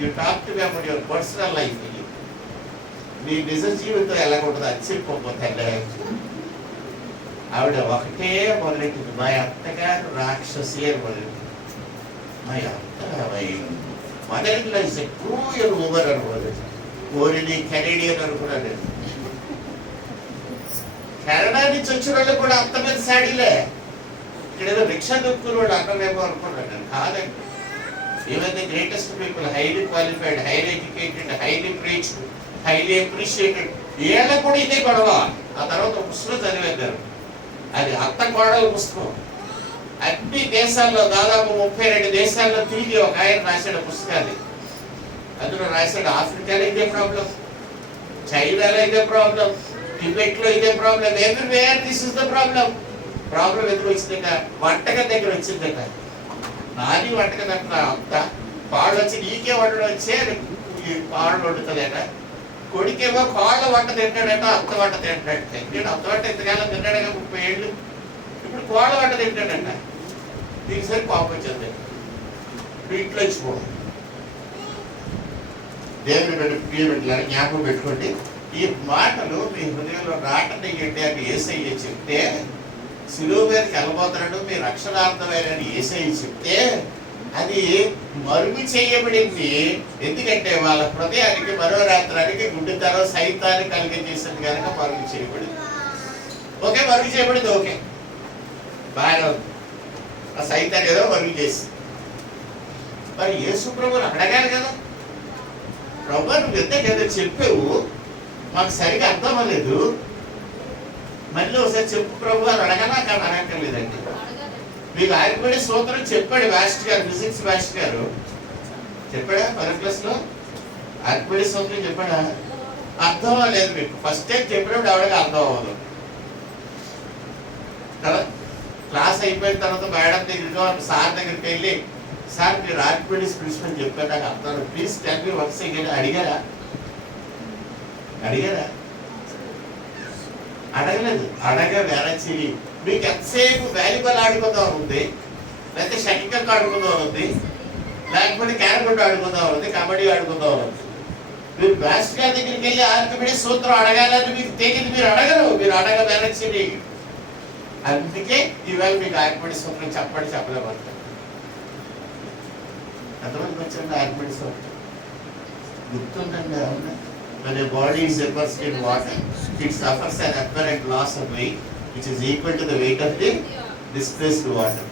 you talk to me about your personal life. మీ నిజ జీవితం ఎలా ఉంటుంది అచ్చిపోతే ఆవిడ ఒకటే మొదలెట్టింది, మా అత్తగారు రాక్షసి అని మొదలెట్టింది. మా అత్త mother is a cruel woman అనుకోలేదు. ఓరిని కెనేడియన్ అనుకున్నాను నేను. కెనడా నుంచి వచ్చిన వాళ్ళు కూడా అంత మీద సాడీలే. ఇక్కడ ఏదో రిక్షా దొక్కున్న వాడు అన్నమేమో అనుకున్నాను నేను. కాదండి, even the greatest people highly qualified, highly educated, highly preached, highly appreciated, ఏళ్ళ కూడా ఇదే గొడవ. ఆ తర్వాత పుస్తకం చదివేశారు, అది అత్త కోడల పుస్తకం. అన్ని దేశాల్లో దాదాపు 32 దేశాల్లో తిరిగి ఒక ఆయన రాశాడు పుస్తకాన్ని. అందులో రాశాడు ఆఫ్రికాలో ఇదే ప్రాబ్లం, చైనాలో ఇదే ప్రాబ్లం, టిబెట్ లో ఇదే problem, everywhere this is the problem. Problem ఎదురు వచ్చిందట, వంటగది దగ్గర వచ్చిందట. నాది వంటగది అంట అంత పాళ్ళు వచ్చి నీకే వంటలు వచ్చే పాళ్ళు వండుతుందట. కొడుకేమో కాళ్ళ వంట తింటాడట, అత్త వంట తింటాడట. నేను అత్త వంట ఇంతకాలం తిన్నాడుగా 30 ఏళ్ళు, ఇప్పుడు కోళ్ళ వంట తింటాడట. దీనికి సరి కోపం వచ్చింది, ఇంట్లో వచ్చిపోవడం. దేవుని బిడ్డలారా జ్ఞాపకం పెట్టుకోండి, ఈ మాటలు మీ హృదయంలో నాటనియండి అని యేసయ్య చెప్తే, శిలువ మీదకి వెళ్ళబోతున్నాడు మీ రక్షణార్థమైన యేసయ్య చెప్తే అది మరుగు చేయబడింది. ఎందుకంటే వాళ్ళ హృదయానికి మనోరాత్రానికి గుడ్డితనం సైతాన్ని కలిగజేసింది కనుక మరుగు చేయబడింది. ఓకే, మరుగు చేయబడింది, ఓకే బాగా ఉంది. ఆ సైతాన్ని ఏదో మరుగు చేసి మరి యేసు ప్రభువుని అడగాలి కదా. ప్రభు నువ్వు ఎంత కదా చెప్పావు, మాకు సరిగా అర్థం అవ్వలేదు, మళ్ళీ ఒకసారి చెప్పు ప్రభు అని అడగనా కానీ అడగలేదండి. మీకు ఆగిపోయి సూత్రం చెప్పాడు మాస్టర్ గారు, ఫిజిక్స్ మాస్టర్ గారు చెప్పాడా 10వ క్లాస్లో ఆగిపోయి సూత్రం చెప్పాడా? అర్థం అవ్వలేదు మీకు. ఫస్ట్ టైం చెప్పినప్పుడు ఎవరికి అర్థం అవ్వదు కదా. క్లాస్ అయిపోయిన తర్వాత మేడం దగ్గరికి సార్ దగ్గరికి వెళ్ళి, సార్ మీరు ఆర్కిపెడిస్ ప్రిన్సిపల్ చెప్పారు నాకు అర్థం, please tell me once again అడిగారా? అడగలేదు. వేరే చెయ్యి. మీకు ఎంతసేపు వాలీబాల్ ఆడుకుందాం ఉంది, లేకపోతే షటిల్ ఆడుకుందాం ఉంది, లేకపోతే క్యారమ్ ఆడుకుందాం ఉంది, కబడ్డీ ఆడుకుందాం ఉంది. మీరు మాస్టర్ గారి దగ్గరికి వెళ్ళి ఆర్కిపెడిస్ సూత్రం అడగాలని మీకు తెగింది, మీరు అడగరు, మీరు వేరే చెయ్యి. అందుకే ఈవేళ మీకు ఆర్కిపెడిస్ సూత్రం చెప్పలేమంటారు. ఎంతమందికి వచ్చింది ఆర్కిపెడిస్ సూత్రం? గుర్తుందండి. అవునా? When a body is immersed in water, it suffers an apparent loss of weight, which is equal to the weight of the displaced water.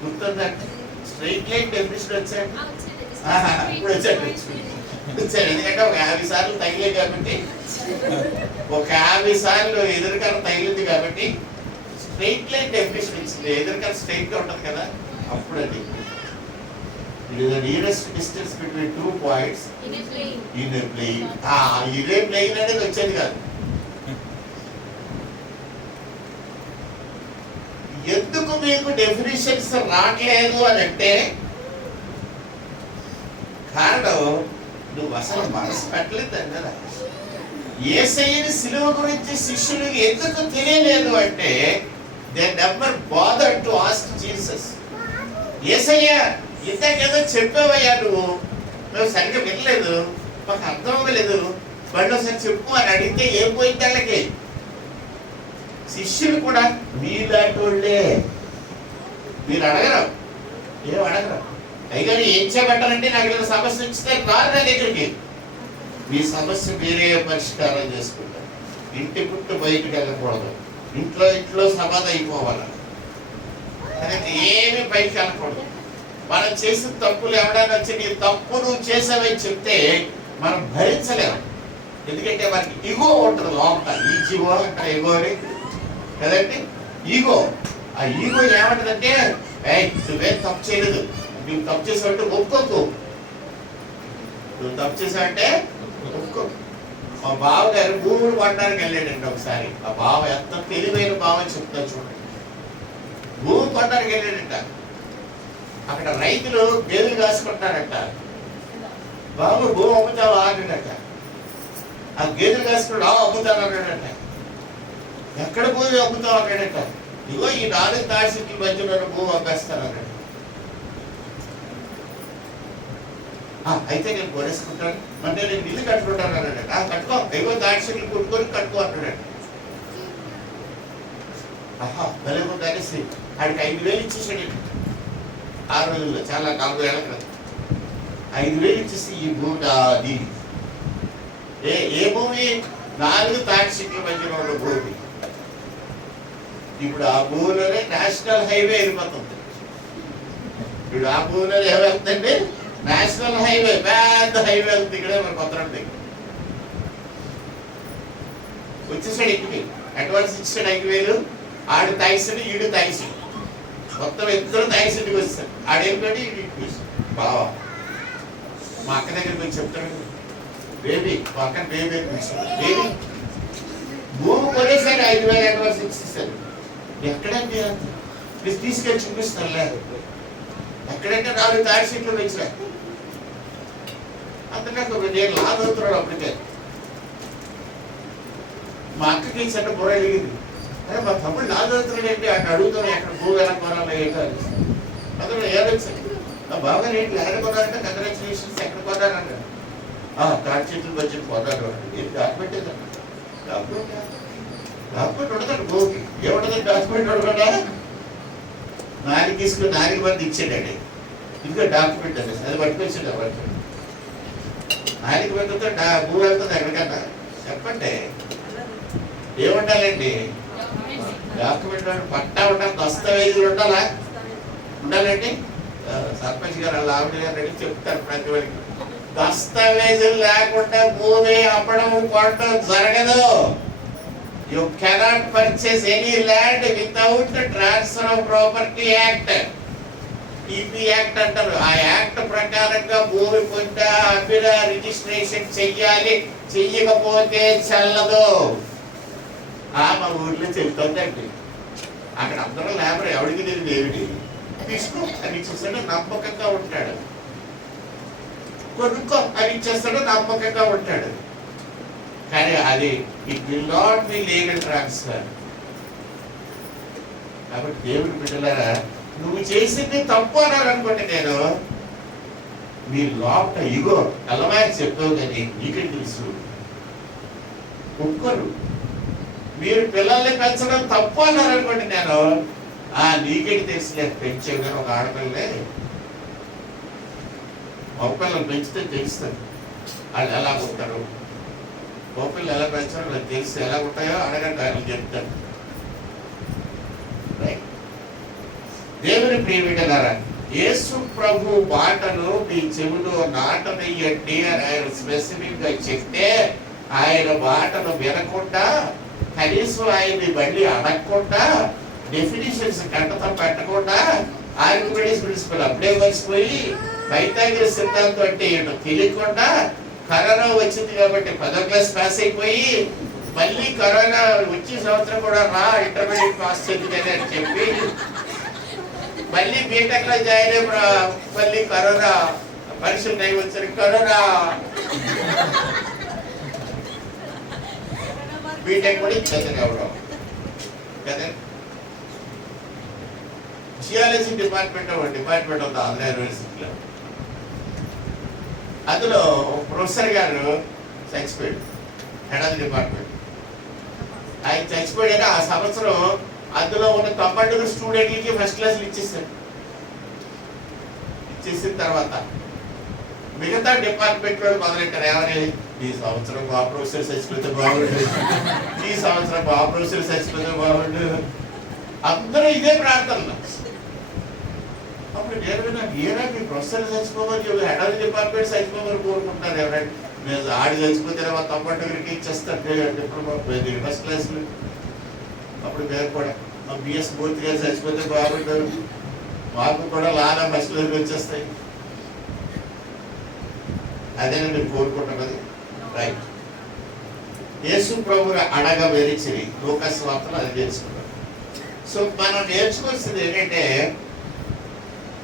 గుర్తుందండి. స్ట్రైట్ లైన్ డెఫినిషన్ వచ్చాడు. ఇప్పుడు వచ్చాడు. ఎందుకంటే ఒక 50 సార్లు తగిలే కాబట్టి, ఒక 50 సార్లు ఎదురుకర తగిలింది కాబట్టి స్ట్రైట్ లైన్ డెఫినిషన్ ఇచ్చింది. ఎదురుకర స్ట్రైట్ గా ఉంటది కదా, అప్పుడు అది it is the nearest distance between 2 points in a plane. ఇదే ప్లేన్ అనేది వచ్చేది కాదు. ఎందుకు మీకు డెఫినిషన్స్ రావట్లేదు అని అంటే కారణం నువ్వు అసలు మనసు పెట్టలేదు అన్నారా? యేసయ్యని సిలువ గురించి శిష్యులు ఎందుకు తెలియలేదు అంటే they never bothered to ask Jesus. Yesayya ఇంతకేదో చెప్పావయ్యా, నువ్వు సరిగ్గా వినలేదు, మాకు అర్థం అవ్వలేదు, వాళ్ళు ఒకసారి చెప్పు అని అడిగితే ఏం పోయింది వాళ్ళకి? శిష్యులు కూడా మీలాంటి వాళ్ళే, మీరు అడగరు, ఏం అడగరు. అయినా ఏం చేయబట్టాలంటే నాకు ఏదైనా సమస్య వచ్చితే రారు నా దగ్గరికి, మీ సమస్య మీరే పరిష్కారం చేసుకుంటారు. ఇంటి పుట్టు బయటికి వెళ్ళకూడదు, ఇంట్లో సమాధి అయిపోవాలి, అనేది ఏమి పైకి వెళ్ళకూడదు. మనం చేసిన తప్పులు ఎవడైనా వచ్చి నీ తప్పు నువ్వు చేసావని చెప్తే మనం భరించలేము. ఎందుకంటే మనకి ఈగో ఉంటుంది లోపల, ఈ జీవో అంటే ఈగో అని కదండి, ఈగో. ఆ ఈగో ఏమంటుందంటే నువ్వేం తప్పు చేయలేదు, నువ్వు తప్పు చేసావంటే ఒప్పుకోకు, నువ్వు తప్పు చేసావంటే ఒప్పుకో. మా బావగారు భూములు కొట్టడానికి వెళ్ళాడండి ఒకసారి. ఆ బావ ఎంత తెలివైన బావ చెప్తా చూడండి. భూమి కొట్టడానికి వెళ్ళాడంట, అక్కడ రైతులు గేదెలు కాసుకుంటారంట. బాబు భూమి అమ్ముతావా అన్నాడట. ఆ గేదెలు కాసుకుంటా అమ్ముతాను అన్నాడట. ఎక్కడ భూమి అమ్ముతావు అన్నాడట. ఇగో ఈ 4 తాడి చెట్ల మధ్యలో భూమి అమ్మేస్తాను అన్నాడు. అయితే నేను కొనేసుకుంటాను అంటే నేను ఇల్లు కట్టుకుంటాను అన్నాడట. కట్టుకో, ఇగో తాడి చెట్లు కొట్టుకొని కట్టుకో అన్నాడట. భలే అనేసి ఆడికి 5,000 ఇచ్చేసాడు. ఆ రోజుల్లో చాలా 40 ఏళ్ళ క్రితం 5,000 ఇచ్చేసి ఈ భూమి అది ఏ భూమి? 4 తాటి చెట్ల మధ్యలో ఉన్న భూమి. ఇప్పుడు ఆ భూమిలోనే నేషనల్ హైవే వెళ్ళిపోతుంది. ఇప్పుడు ఆ భూమిలో ఏమవుతుందండి? నేషనల్ హైవే, పెద్ద హైవే వెళ్తుంది. ఇక్కడే మన కొత్తరం దగ్గర వచ్చేసాడు. ఇంటికి అడ్వాన్స్ ఇచ్చాడు 5,000. ఆడు తాగిసాడు, ఈడు తాగిసాడు, మొత్తం ఇద్దరు తాగిసాడికి వచ్చాడు. ఆడేమిటంటే ఇంటికి వచ్చాడు. బావా మా అక్క దగ్గరికి వచ్చి చెప్తాడు, బేబీ మా అక్కని బేబీ పిలిచాడు. బేబీ భూమి కొనేసారి 5,000 అడ్వాన్స్ ఇచ్చేసారు. ఎక్కడండి మీరు తీసుకెళ్ళి చూపిస్తాను లేదు, ఎక్కడంటే 4 తాడి చెట్లు వచ్చినా అంతగా నేను లాభ అవుతున్నాడు. అప్పటికే మా అక్కకి చెట్ట బుర్ర ఎలిగింది. అరే మా తమ్ముడు లాభ అవుతున్నాడు ఏంటి అని అడుగుతాను, ఎక్కడ భూమి ఎలా కొనాలి ఏంటో అని. అతను ఏడొచ్చాడు, బాగా ఏంటి ఎక్కడ కొనాలంటే కంగ్రాచులేషన్స్, ఎక్కడ కొనాలన్నాడు. తాడి చెట్లు వచ్చి కొన్నాడు. ఏం డాక్యుమెంట్ ఏదన్నా? డాక్యుమెంట్ ఉండదండి భూమికి. ఏముండదండి డాక్యుమెంట్ ఉండకుండా? 4 మంది ఇచ్చాడండి. ఇంకా డాక్యుమెంట్ అనేసి అది పట్టుకొచ్చాడు. ఎవరికి 4 మందితో భూమి వెళ్తుంది ఎక్కడికన్నా చెప్పండి. ఏముండాలండి? డాక్యుమెంట్ పట్టా ఉండాలి, దస్తావేజులు ఉండాలండి. సర్పంచ్ గారు అలా ఆవిడ గారు రెడీ చెప్తారు ప్రతి ఒక్కరికి. దస్తావేజులు లేకుండా భూమి అమ్మడం కొనడం జరగదు. You cannot purchase any land without transfer of property act, TP act అంటారు. ఆ యాక్ట్ ప్రకారంగా భూమి పొందా అమ్మిన రిజిస్ట్రేషన్ చెయ్యాలి, చెయ్యకపోతే చెల్లదు. మా ఊర్లో చెప్తుందండి. అక్కడ అందరూ లేబర్, ఎవడికి తెలియదు ఏమిటి తీసుకో అని ఇచ్చేస్తాడు, నమ్మకంగా ఉంటాడు. కొనుక్కో అని ఇచ్చేస్తాడు, నమ్మకంగా ఉంటాడు. కానీ అది it will not be legal transfer. కాబట్టి దేవుడి బిడ్డలారా, నువ్వు చేసింది తప్పు అనాలనుకోండి, నేను మీ లోపల ఇగో అలవాటు చెప్పావు కానీ నీకే తెలుసు, ఒప్పుకోరు. మీరు పిల్లల్ని పెంచడం తప్పు అన్నారనుకోండి, నేను నీకేంటి తెలుసులే, పెంచావు కానీ ఒక ఆడపిల్లలే మగపిల్లలు పెంచితే తెలుస్తుంది వాళ్ళు ఎలా ఉంటారు, మగపిల్లలు ఎలా పెంచారో నాకు తెలుసు, ఎలా ఉంటాయో అడగండి, ఆయన చెప్తాను. దేవుని ప్రియమిటలారా, యేసు ప్రభు మాటలు మీ చెవిలో నాటనయ్యండి అని ఆయన స్పెసిఫిక్ గా చెప్తే, ఆయన మాటలు వినకుండా, కనీసం ఆయన్ని మళ్ళీ అడగకుండా, డెఫినిషన్స్ కంటతో పెట్టకుండా, ఆర్కిమెడిస్ ప్రిన్సిపల్ అప్పుడే మర్చిపోయి పైథాగరస్ సిద్ధాంతం అంటే ఏంటో తెలియకుండా, కరోనా వచ్చింది కాబట్టి 10వ క్లాస్ పాస్ అయిపోయి మళ్ళీ కరోనా వచ్చే సంవత్సరం కూడా ఇంటర్మీడియట్ పాస్ చెందుతుంది అని చెప్పి మళ్ళీ బీటెక్ లో జాయిన్ అయ్యి మళ్ళీ కరోనా పరీక్షలు టైం వచ్చారు, కరోనా బీటెక్ కూడా ఇచ్చేతనే అవడం కదా. జియాలజీ డిపార్ట్మెంట్ ఉంది ఆంధ్ర యూనివర్సిటీలో. అందులో ప్రొఫెసర్ గారు చచ్చిపోయాడు, హెడ్ ఆఫ్ ది డిపార్ట్మెంట్. ఆయన చచ్చిపోయాక ఆ సంవత్సరం అందులో ఉన్న 92 స్టూడెంట్లకి ఫస్ట్ క్లాసులు ఇచ్చేసాడు. ఇచ్చేసిన తర్వాత మిగతా డిపార్ట్మెంట్ వాళ్ళు మొదలెట్టారు, ఏమని ఈ సంవత్సరం మా ప్రొఫెసర్ చచ్చిపోతే బాగుండు, ఈ సంవత్సరం మా ప్రొఫెసర్ చచ్చిపోతే బాగుండు, అందరూ ఇదే ప్రార్థన. అప్పుడు ఏరా మీ ప్రొఫెసర్ చచ్చిపోమని హెడ్ ఆఫ్ ది డిపార్ట్మెంట్ చచ్చిపోమని కోరుకుంటున్నారు. ఎవరైనా మేము ఆడి చచ్చిపోతే మా తప్పటికి ఇచ్చేస్తారు డిప్లొమా ఫస్ట్ క్లాసులు. అప్పుడు మేము కూడా మా బిఎస్ మూర్తి గారు చచ్చిపోతే బాగుంటారు, మాకు కూడా లాగా ఫస్ట్ క్లాసులు వచ్చేస్తాయి. అదే మీరు కోరుకుంటున్నది. రైట్. యేసు ప్రభువు అడగ వెరిచిరి లూకాసు వార్తలు అది నేర్చుకున్నాం. సో మనం నేర్చుకోవాల్సింది ఏంటంటే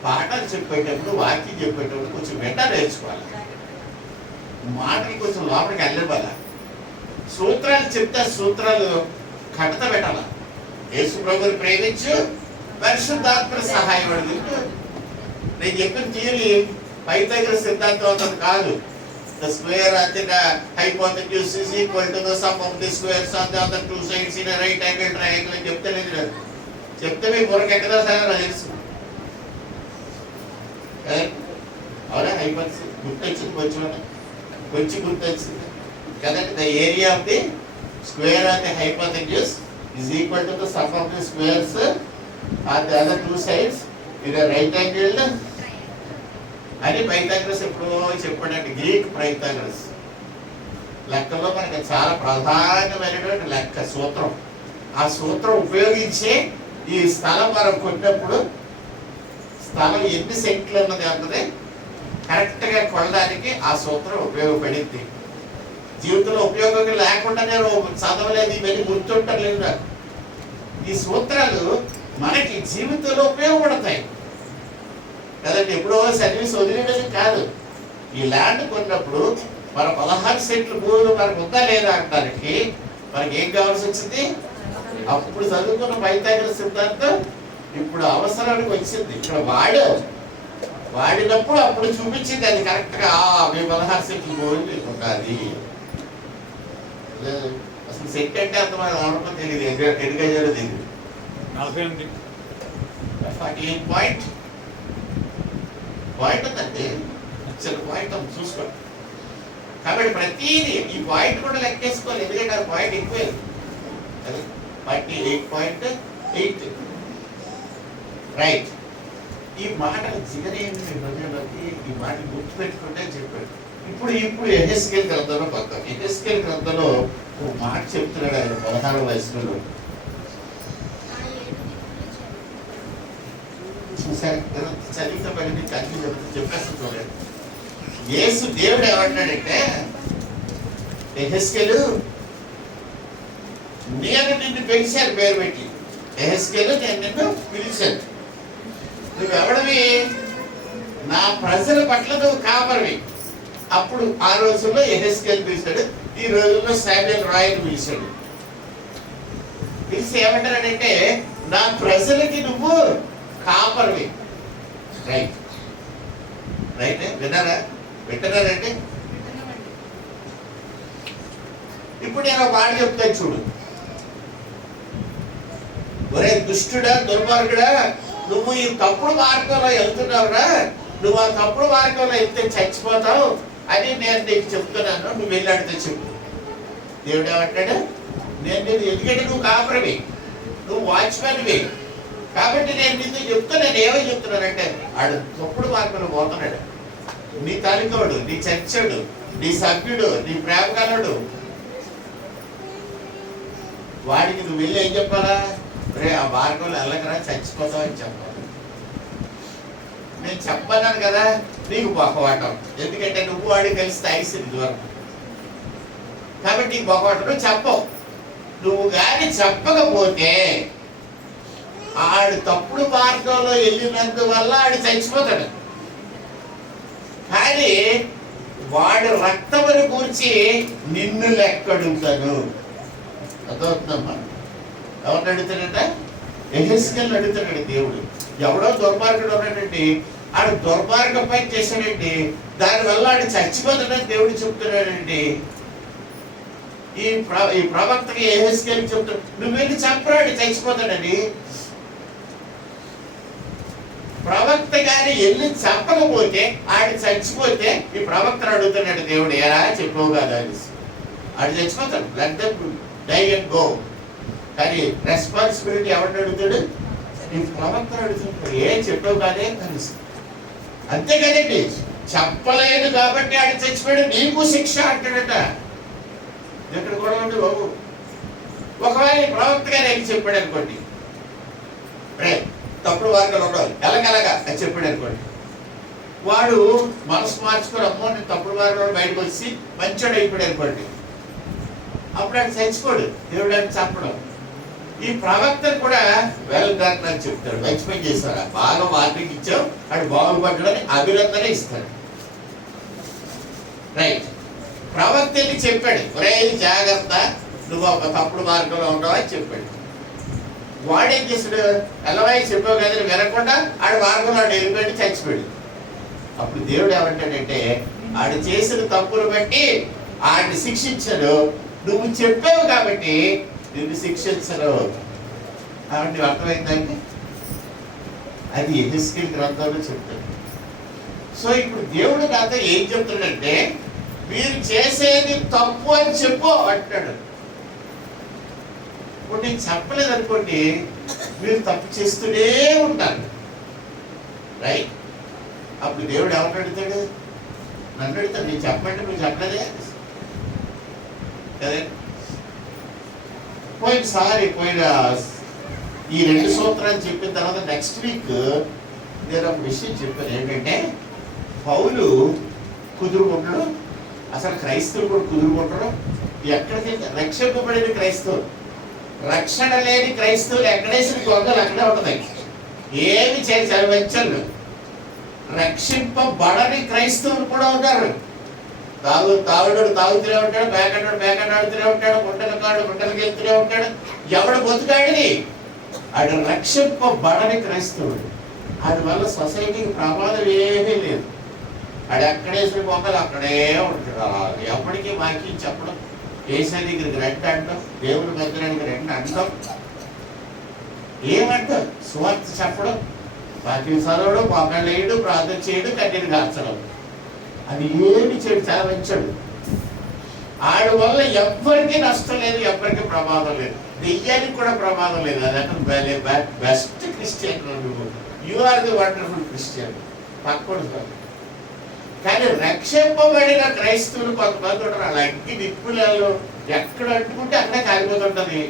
పాఠాలు చెప్పేటప్పుడు వాక్యం చెప్పేటప్పుడు కొంచెం వెంట నేర్చుకోవాలి, మాటలు కొంచెం లోపలికి వెళ్ళిపోవాల. సూత్రాలు చెప్తే సూత్రాలు కడత పెట్టాల. యేసు ప్రభువుని ప్రేమించు, పరిశుద్ధాత్మ సహాయం అడుగు. నేను చెప్పిన థియరీ పైథాగరస్ సిద్ధాంతం అవుతుంది కాదు. The square at the hypotenuse is equal to the sum of the squares on the other two sides in a right angle triangle అని చెప్తలేదు. చెప్తే మీ బుర్రకి ఎక్కడా సరే తెలుసు. అవునా? హైపోటెన్యూస్ గుర్తొచ్చింది, కొంచెం గుర్తొచ్చింది కదండి. The area of the square of the hypotenuse is equal to the sum of the squares on the other two sides in a right angle అని పైథాగరస్ ఎప్పుడో చెప్పాడంటే. గ్రీక్ పైథాగరస్ లెక్కల్లో మనకి చాలా ప్రధానమైనటువంటి లెక్క సూత్రం. ఆ సూత్రం ఉపయోగించి ఈ స్థలం మనం కొట్టినప్పుడు స్థలం ఎన్ని సెంట్లు ఉన్నది అన్నది కరెక్ట్గా కొనడానికి ఆ సూత్రం ఉపయోగపడింది. జీవితంలో ఉపయోగం లేకుండా నేను చదవలేదు, ఇవన్నీ గుర్తుంటలేదు నాకు. ఈ సూత్రాలు మనకి జీవితంలో ఉపయోగపడతాయి కదండి. ఎప్పుడో సర్వీస్ వదిలేదని కాదు. ఈ ల్యాండ్ కొన్నప్పుడు మన 16 సెంట్లు భూములు మనకు ఉందా లేదా అనడానికి మనకి ఏం కావాల్సి వచ్చింది? అప్పుడు చదువుకున్న పైథాగరస్ సిద్ధాంతం ఇప్పుడు అవసరానికి వచ్చింది. ఇక్కడ వాడినప్పుడు అప్పుడు చూపించింది అది కరెక్ట్గా. మీ 16 సెంట్లు భూములు ఉండాలి. అసలు సెంట్ అంటే అంత మనకు అవడం తెలియదు, ఎడుగజారో తెలియదు. 48 పాయింట్ ఉందండి, చిన్న పాయింట్ చూసుకోండి. కాబట్టి ప్రతిదీ ఈ పాయింట్ కూడా లెక్కేసుకోవాలి, ఎందుకంటే ఆ పాయింట్ ఎక్కువే. 48.8. రైట్. ఈ మాటలు జిగరేమి హృదయంలోకి ఈ మాటలు గుర్తుపెట్టుకుంటే చెప్పాడు. ఇప్పుడు ఎహెస్కేల్ గ్రంథంలో పక్కన ఎహెస్కేల్ గ్రంథంలో ఒక మాట చెప్తున్నాడు ఆయన 16వ వయసులో. చరిత్ర పడి మీకు అన్ని చెప్పేస్తా చూడండి. యేసు దేవుడు ఏమంటాడంటే, ఎహెస్కేలు నేను నిన్ను పెంచాను పేరు పెట్టి, ఎహెస్కేలు నేను నిన్ను పిలిచాను, నువ్వెవడవి? నా ప్రజల పట్ల నువ్వు కాపరివి. అప్పుడు ఆ రోజుల్లో ఎహెస్కేలు పిలిచాడు, ఈ రోజుల్లో శామ్యూయల్ రాయ్ని పిలిచాడు. పిలిచి ఏమంటారంటే, నా ప్రజలకి నువ్వు కాపరివి. రైట్ రైట్ విన్నారా? వింటున్నారండి? ఇప్పుడు నేను మాట చెప్తాను చూడు. ఒరే దుష్టుడా, దుర్మార్గుడా, నువ్వు ఈ తప్పుడు మార్గంలో వెళ్తున్నావురా, నువ్వు ఆ తప్పుడు మార్గంలో వెళ్తే చచ్చిపోతావు అని నేను నీకు చెప్తున్నాను, నువ్వు వెళ్ళాడితే చెప్పు. దేవుడు ఏమంటాడు? నేను ఎందుకంటే నువ్వు కాపరివి, నువ్వు వాచ్మెన్వి, కాబట్టి నేను నీతో చెప్తా. నేను ఏమై చెప్తున్నానంటే, ఆడు తప్పుడు మార్గంలో పోతున్నాడు, నీ తల్లికోడు, నీ చచ్చాడు, నీ సభ్యుడు, నీ ప్రేమకలుడు, వాడికి నువ్వు వెళ్ళి ఏం చెప్పాలా? రే ఆ మార్గంలో వెళ్ళకరా, చచ్చిపోతావు అని చెప్పాలి. నేను చెప్పన్నాను కదా, నీకు బొక్కవాటం, ఎందుకంటే నువ్వు వాడికి కలిసి తాగిస్తుంది దూరం. కాబట్టి ఈ బొక్కవాటం చెప్పవు. నువ్వు కానీ చెప్పకపోతే ఆడు తప్పుడు మార్గంలో వెళ్ళినందువల్ల ఆడు చచ్చిపోతాడు. కానీ వాడి రక్తమును కూర్చి నిన్ను లెక్కడుగుతాను. అర్థమవుతుందమ్మా? ఎవరిని అడుగుతాడట? యెహెజ్కేలుని అడుగుతాడు దేవుడు. ఎవడో దుర్మార్గుడు ఉన్నాడండి, ఆడు దుర్మార్గం పని చేశాడండి, దానివల్ల ఆడు చచ్చిపోతాడని దేవుడు చెప్తున్నాడండి. ఈ ప్రవక్తకి యెహెజ్కేలుకి చెప్తాడు, నువ్వు వెళ్ళి చంపరాడు చచ్చిపోతాడని. ప్రవక్త గారి వెళ్ళి చంపకపోతే ఆడు చచ్చిపోతే ఈ ప్రవక్తను అడుగుతున్నాడు దేవుడు, ఎలా చెప్పవు కదా అని. ఆడు చచ్చిపోతాడు, let them die and go. కానీ రెస్పాన్సిబిలిటీ ఎవరిని అడుగుతాడు? ఈ ప్రవక్తను అడుగుతున్నాడు, ఏం చెప్పవు కాదే కలిసి. అంతే కదండి, చెప్పలేదు కాబట్టి ఆడు చచ్చిపోయాడు, నీకు శిక్ష అంటాడట. ఎక్కడ కూడా ఉంది బాబు. ఒకవేళ ఈ ప్రవక్త గారు వెళ్ళి చెప్పాడు అనుకోండి, తప్పుడు వార్తలు ఉండవు ఎలాగలగా అని చెప్పాడు అనుకోండి, వాడు మనసు మార్చుకొని అమ్మో నేను తప్పుడు వారిలో బయటకు వచ్చి మంచోడు అయిపోయాడు అనుకోండి, అప్పుడు ఆయన చచ్చిపోడు, దేవుడు ఆయన చంపడం. ఈ ప్రవక్తను కూడా వెల్ డన్ అని చెప్తాడు, మంచి పని చేస్తాడు, బాగా వార్నింగ్ ఇచ్చావు, అది బాగుపడ్డాడని అభినందన ఇస్తాడు. రైట్. ప్రవక్త వెళ్ళి చెప్పాడు, ఒరే జాగ్రత్త, నువ్వు ఒక తప్పుడు మార్గంలో ఉన్నావు అని చెప్పాడు. వాడేం చేశాడు? ఎలవాయి చెప్పావు కదా వినకుండా ఆడు మార్గంలో ఆడు వెళ్ళిపోయి చచ్చిపోయాడు. అప్పుడు దేవుడు ఏమంటాడంటే, ఆడు చేసిన తప్పులు బట్టి ఆడిని శిక్షించడు, నువ్వు చెప్పావు కాబట్టి నిన్ను శిక్షించరు. కాబట్టి అర్థమైందండి, అది యెహెజ్కేలు గ్రంథంలో చెప్తాడు. సో ఇప్పుడు దేవుడు నాతో ఏం చెప్తాడంటే, మీరు చేసేది తప్పు అని చెప్పు అంటాడు. ఇప్పుడు నేను చెప్పలేదు అనుకోండి, మీరు తప్పు చేస్తూనే ఉంటారు. రైట్. అప్పుడు దేవుడు ఎవరు అడుగుతాడు? నన్ను అడుగుతాడు, నేను చెప్పండి నువ్వు చెప్పలేదే కదే. పోయిన ఈ 2 సూత్రాలు చెప్పిన తర్వాత నెక్స్ట్ వీక్ నేను ఒక విషయం చెప్పాను. ఏంటంటే, పౌలు కుదురుకుంటాడు, అసలు క్రైస్తవులు కూడా కుదురుకుంటారు. ఎక్కడికి రక్షింపబడిన క్రైస్తవులు, రక్షణ లేని క్రైస్తవులు ఎక్కడేసిన గొంగలు అక్కడే ఉంటుంది, ఏమి చేయాలి వెంచర్లు. రక్షింపబడని క్రైస్తవులు కూడా ఉంటారు. తాగుడు తాగుతూనే ఉంటాడు, పేకన్నాడు ఆడుతూనే ఉంటాడు, గుంటలకు వెళ్తూనే ఉంటాడు. ఎవడు బతుకాడిని ఆడు రక్షింపబడని క్రైస్తవుడు. అందువల్ల సొసైటీకి ప్రమాదం ఏమీ లేదు. ఆడు ఎక్కడేసిన గొంగలు అక్కడే ఉంటాడు. ఎప్పటికీ మాకి చెప్పడం, ఏసీ దగ్గరికి రెండు అంటాం, దేవుడి మందిరానికి రెండు అంటాం, ఏమంటాం? సువార్త చెప్పడం, వాక్యం చదవడం, మొక్కలు వేయడం, ప్రార్థన చేయడం, కన్నీరు కార్చడం, అది ఏమి చేయడు, చాలా మంచాడు. ఆడి వల్ల ఎవ్వరికీ నష్టం లేదు, ఎవ్వరికి ప్రమాదం లేదు, దెయ్యానికి కూడా ప్రమాదం లేదు. అది అంటే best Christian, you are the wonderful Christian పక్కడు. కానీ రక్షింపబడిన క్రైస్తవులు కొంతమంది ఉంటారు, అలా అగ్గి నిప్పులలో ఎక్కడ అంటుకుంటే అక్కడే కాలిపోతుంటది.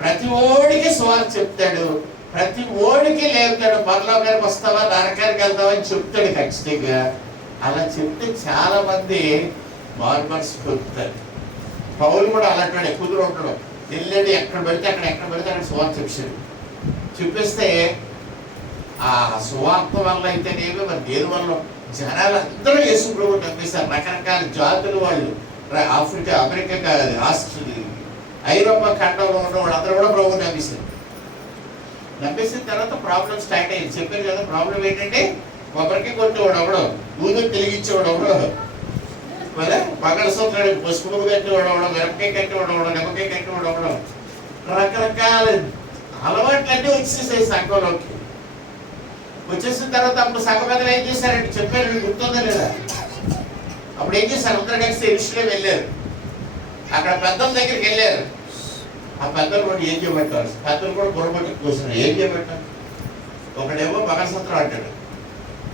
ప్రతి ఓడికి సువార్త చెప్తాడు, ప్రతి ఓడికి లేపుతాడు, పరలోకానికి వస్తావా నరకానికి వెళ్తావా అని చెప్తాడు ఖచ్చితంగా. అలా చెప్తే చాలా మంది మార్మర్స్ పొందుతారు. పౌలు కూడా అలాంటి కుదురు ఉంటాడు, వెళ్ళాడు ఎక్కడ పెడితే అక్కడ సువార్త చెప్పాడు. చూపిస్తే ఆ సువార్త వల్ల అయితేనేమి, మరి దేని వల్ల జనాలు అందరూ యేసు ప్రభువుని నమ్మేశారు. రకరకాల జాతులు వాళ్ళు, ఆఫ్రికా, అమెరికా, ఆస్ట్రేలియా, ఐరోపా ఖండంలో ఉన్న వాళ్ళు అందరూ కూడా ప్రభువుని నమ్మేశారు. నమ్మేసిన తర్వాత ప్రాబ్లం స్టార్ట్ అయ్యింది. చెప్పారు కదా, ప్రాబ్లం ఏంటంటే కొబ్బరికి కొట్టేవాడు ఒకడు, ఊదురు తెలిగించేవాడు ఒకడు, మరి మంగళసూత్రానికి పసుపు కట్టేవాడు ఒకడు, మిరపకాయ కట్టేవాడు ఒకడు, నిమ్మకాయ కట్టేవాడు ఒకడు, రకరకాల అలవాట్లన్నీ వచ్చేసాయి సంఘంలోకి. వచ్చేసిన తర్వాత అప్పుడు సంఘ పెద్దలు ఏం చేశారంటే చెప్పారు, మీకు గుర్తుందా లేదా? అప్పుడు ఏం చేశారు, అందరూ కలిసి ఎరుషలేం వెళ్ళారు. అక్కడ పెద్దల దగ్గరికి వెళ్ళారు. ఆ పెద్దలు కూడా ఏం చేయబట్టారు, పెద్దలు కూడా బుర్రబట్టి కూర్చున్నారు. ఏం చేయబట్టారు? ఒకడేమో మంగళసూత్రం అంటాడు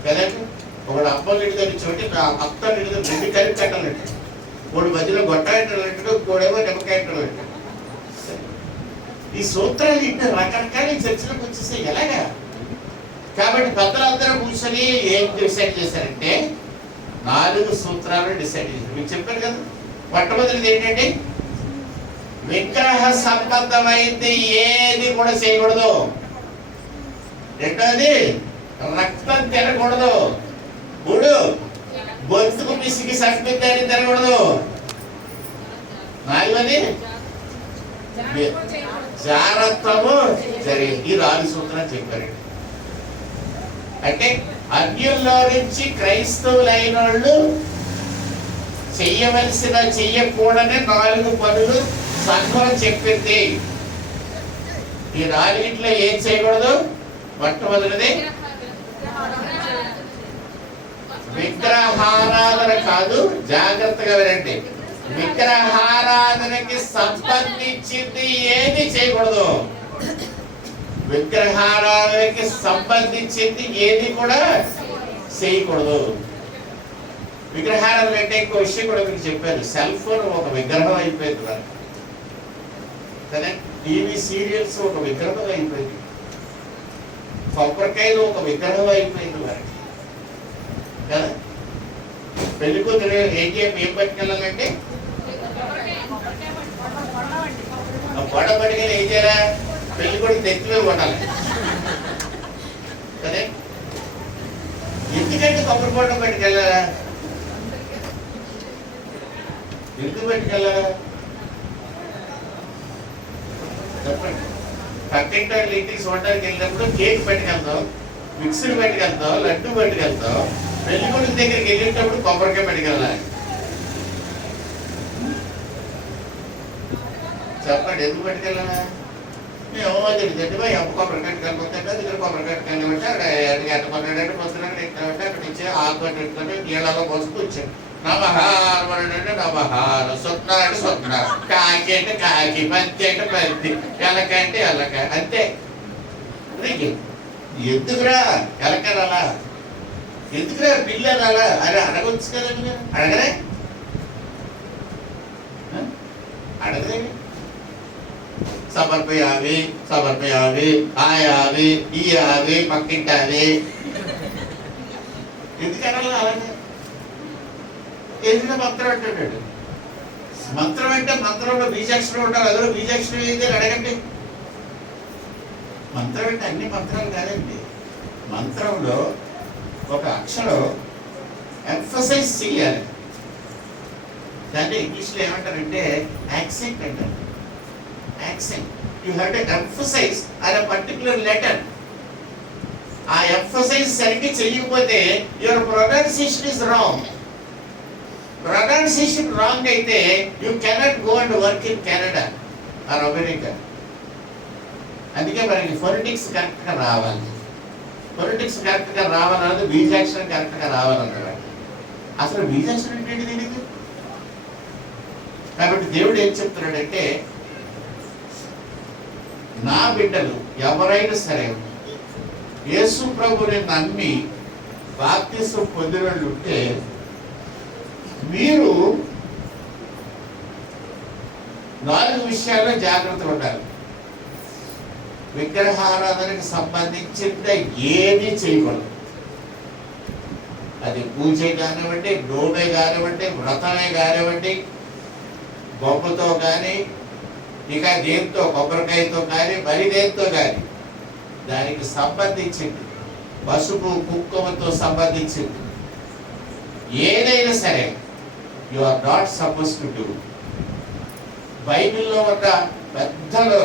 కదండి, ఒకడు అప్పలు ఇంటి దగ్గర చోటి అత్తలు ఇంటి దగ్గర 2 కలిపి కట్టాలంటాడు, ఒకడు మధ్యలో గొట్టాయంటాడు, ఇంకోడేమో నిమ్మకాయంటాడు అంటాడు. ఈ సూత్రాలు ఇంటి రకరకాల చర్చలకు వచ్చేసాయి. ఎలాగా? కాబట్టి పెద్దలందరూ కూర్చొని ఏం డిసైడ్ చేశారంటే 4 సూత్రాలు డిసైడ్ చేశారు. మీకు చెప్పారు కదా, మొట్టమొదటిది ఏంటంటే విగ్రహ సంబంధమైంది ఏది కూడా చేయకూడదు. రెండోది రక్తం తినకూడదు. 3 బొంతుకు పిసికి సత్మిద్దాన్ని తినకూడదు. నాలుగోది జాగ్రత్తము జరిగింది. ఈ 4 సూత్రాలు చెప్పారండి. అంటే అన్యుల్లో నుంచి క్రైస్తవులైన వాళ్ళు చెయ్యవలసిన చెయ్యకూడని 4 పనులు సంఘం చెప్పింది. ఈ 4 ఏం చేయకూడదు? మొట్టమొదటిది విగ్రహారాధన కాదు. జాగ్రత్తగా వినండి. విగ్రహారాధనకి సంబంధించింది ఏది చేయకూడదు. విగ్రహారాధనకి సంబంధించింది ఏది కూడా చేయకూడదు. విగ్రహారాధన అంటే ఇంకో విషయం కూడా మీకు చెప్పాను. సెల్ ఫోన్ ఒక విగ్రహం అయిపోయింది వారికి కదా. టీవీ సీరియల్స్ ఒక విగ్రహం అయిపోయింది. కొబ్బరికాయలు ఒక విగ్రహం అయిపోయింది వారికి కదా. పెళ్లి కూతురు ఏం పట్టుకెళ్ళాలంటే గొడవ పట్టుకెళ్ళి ఏం చేయాలా? పెళ్లి కొడుకు తెచ్చివే కొట్టాలి కదా. ఎందుకంటే కొబ్బరి బొండం పట్టుకెళ్ళాలా? ఎందుకు పట్టుకెళ్ళాలా చెప్పండి. పక్కింటి వాళ్ళు ఇంటికి చూడడానికి వెళ్ళినప్పుడు కేక్ పట్టుకెళ్తాం, మిక్సర్ పట్టుకెళ్తాం, లడ్డు పట్టుకెళ్తాం. పెళ్లి కొడుకు దగ్గరికి వెళ్ళేటప్పుడు కొబ్బరికాయ పట్టుకెళ్ళాలి. చెప్పండి ఎందుకు పట్టుకెళ్ళాలా? మేము తెలియదండి ఎప్ప కొబ్బరికాయ కలుపుతుంటే దగ్గర కొబ్బరికాయ కలిపి అటు కొన్నాడంటే పొద్దున ఎట్లా అక్కడ నుంచి ఆకుపట్టి పెట్టుకొని నీళ్ళలో పోసుకు వచ్చాడు. నమహారం అంటే నమహారం, స్వప్న అంటే స్వప్న, కాకి అంటే కాకి, పంతి అంటే పంతి, ఎలక అంటే ఎలక. అంతే. ఎందుకురా ఎలకరాలా? ఎందుకురా పిల్ల రాలా? అరే అడగొచ్చు కదండి. అడగరే అడగరే సమర్పయావి సమర్పయావి ఆయావి ఈ ఆవి పక్కింటావి. ఎందుకనాలి అలాగే? ఏదైనా మంత్రం అంటాడు. మంత్రం అంటే మంత్రంలో బీజాక్షరం ఉండాలి. అందులో బీజాక్షరం ఏంటి అడగండి. మంత్రం అంటే అన్ని మంత్రాలు కాదండి. మంత్రంలో ఒక అక్షరం ఎంఫసైజ్ చేయాలి. దాన్ని ఇంగ్లీష్లో ఏమంటారంటే యాక్సెంట్ అంటారు. Accent. You have to emphasize on a particular letter. ఆ ఎంఫసైజ్ సరిగ్గా చేయకపోతే your pronunciation is wrong. Pronunciation wrong అయితే you cannot go and work in Canada or America. అందుకే మనకి ఫొనెటిక్స్ కరెక్ట్గా రావాలి. ఫొనెటిక్స్ కరెక్ట్గా రావాలన్నది బీజాక్షరం కరెక్ట్గా రావాలన్నమాట. అసలు బీజాక్షరం ఏంటంటే దీనికి? కాబట్టి దేవుడు ఏం చెప్తున్నాడంటే, నా బిడ్డలు ఎవరైనా సరే యేసు ప్రభుని నమ్మి బాప్తిసం పొందిన ఉంటే మీరు 4 విషయాల్లో జాగ్రత్త ఉండాలి. విగ్రహారాధనకు సంబంధించిన ఏది చేయకూడదు. అది పూజ కానివ్వండి, నోమే కానివ్వండి, వ్రతమే కానివ్వండి, బొమ్మతో కానీ, ఇక దేంతో కొబ్బరికాయతో కానీ, మరి దేంతో కానీ దానికి సంబంధించింది, పసుపు కుంకుమతో సంబంధించింది ఏదైనా సరే you are not suppose to do. బైబిల్లో ఉన్న పెద్దలు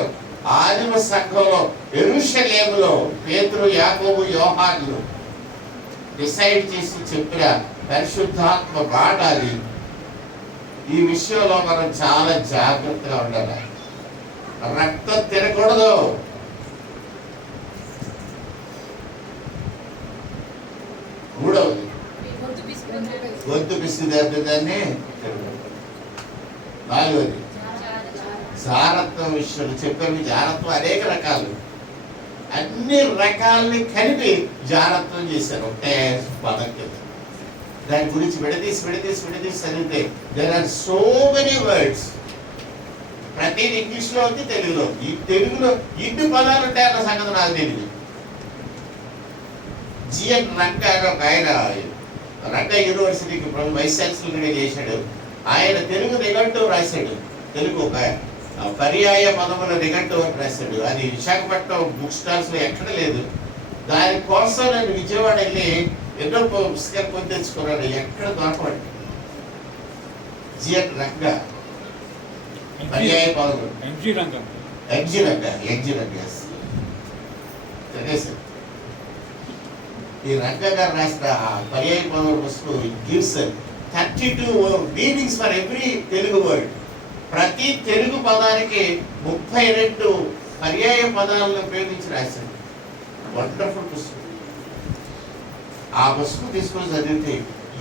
ఆదిమ సంఘంలో యెరూషలేములో పేతురు, యాకోబు, యోహానులు డిసైడ్ చేసి చెప్పిన పరిశుద్ధాత్మ మాట అది. ఈ విషయంలో మనం చాలా జాగ్రత్తగా ఉండాలి. రక్తం తినకూడదు. మూడవది గొంతు పిసిదాన్ని. 4వది జారత్వం విషయంలో చెప్పారు. జారత్వం అనేక రకాలు, అన్ని రకాలని కలిపి జారత్వం చేశారు ఒకటే పదం కింద. దాని గురించి విడదీసి చదివితే there are so many words. ప్రతిది ఇంగ్లీష్లో ఉంది, తెలుగులో. ఈ తెలుగులో ఇన్ని పదాలు ఉంటాయన్న సంగతి నాకు తెలియదు. జిఎన్ రంగ ఒక ఆయన రంగ యూనివర్సిటీకి వైస్ ఛాన్సలర్గా చేశాడు. ఆయన తెలుగు నిఘంటువు రాశాడు. తెలుగు ఒక పర్యాయ పదముల నిఘంటువు రాశాడు. అది విశాఖపట్నం బుక్ స్టాల్స్లో ఎక్కడ లేదు. దానికోసం నేను విజయవాడ వెళ్ళి ఎన్నో పుస్తకాలు కొని తెచ్చుకున్నాడు, ఎక్కడ దొరకబడి. జిఎన్ రంగా పర్యాయ పదవులు ఎంజి రంగా ఈ రంగా గారు రాసిన పర్యాయ పదవుల పుస్తకం gives 32 meanings for every Telugu word. ప్రతి తెలుగు పదానికి 32 పర్యాయ పదాలను ఉపయోగించి రాశాడు. వండర్ఫుల్ పుస్తకం. ఆ పుస్తకం తీసుకొని చదివితే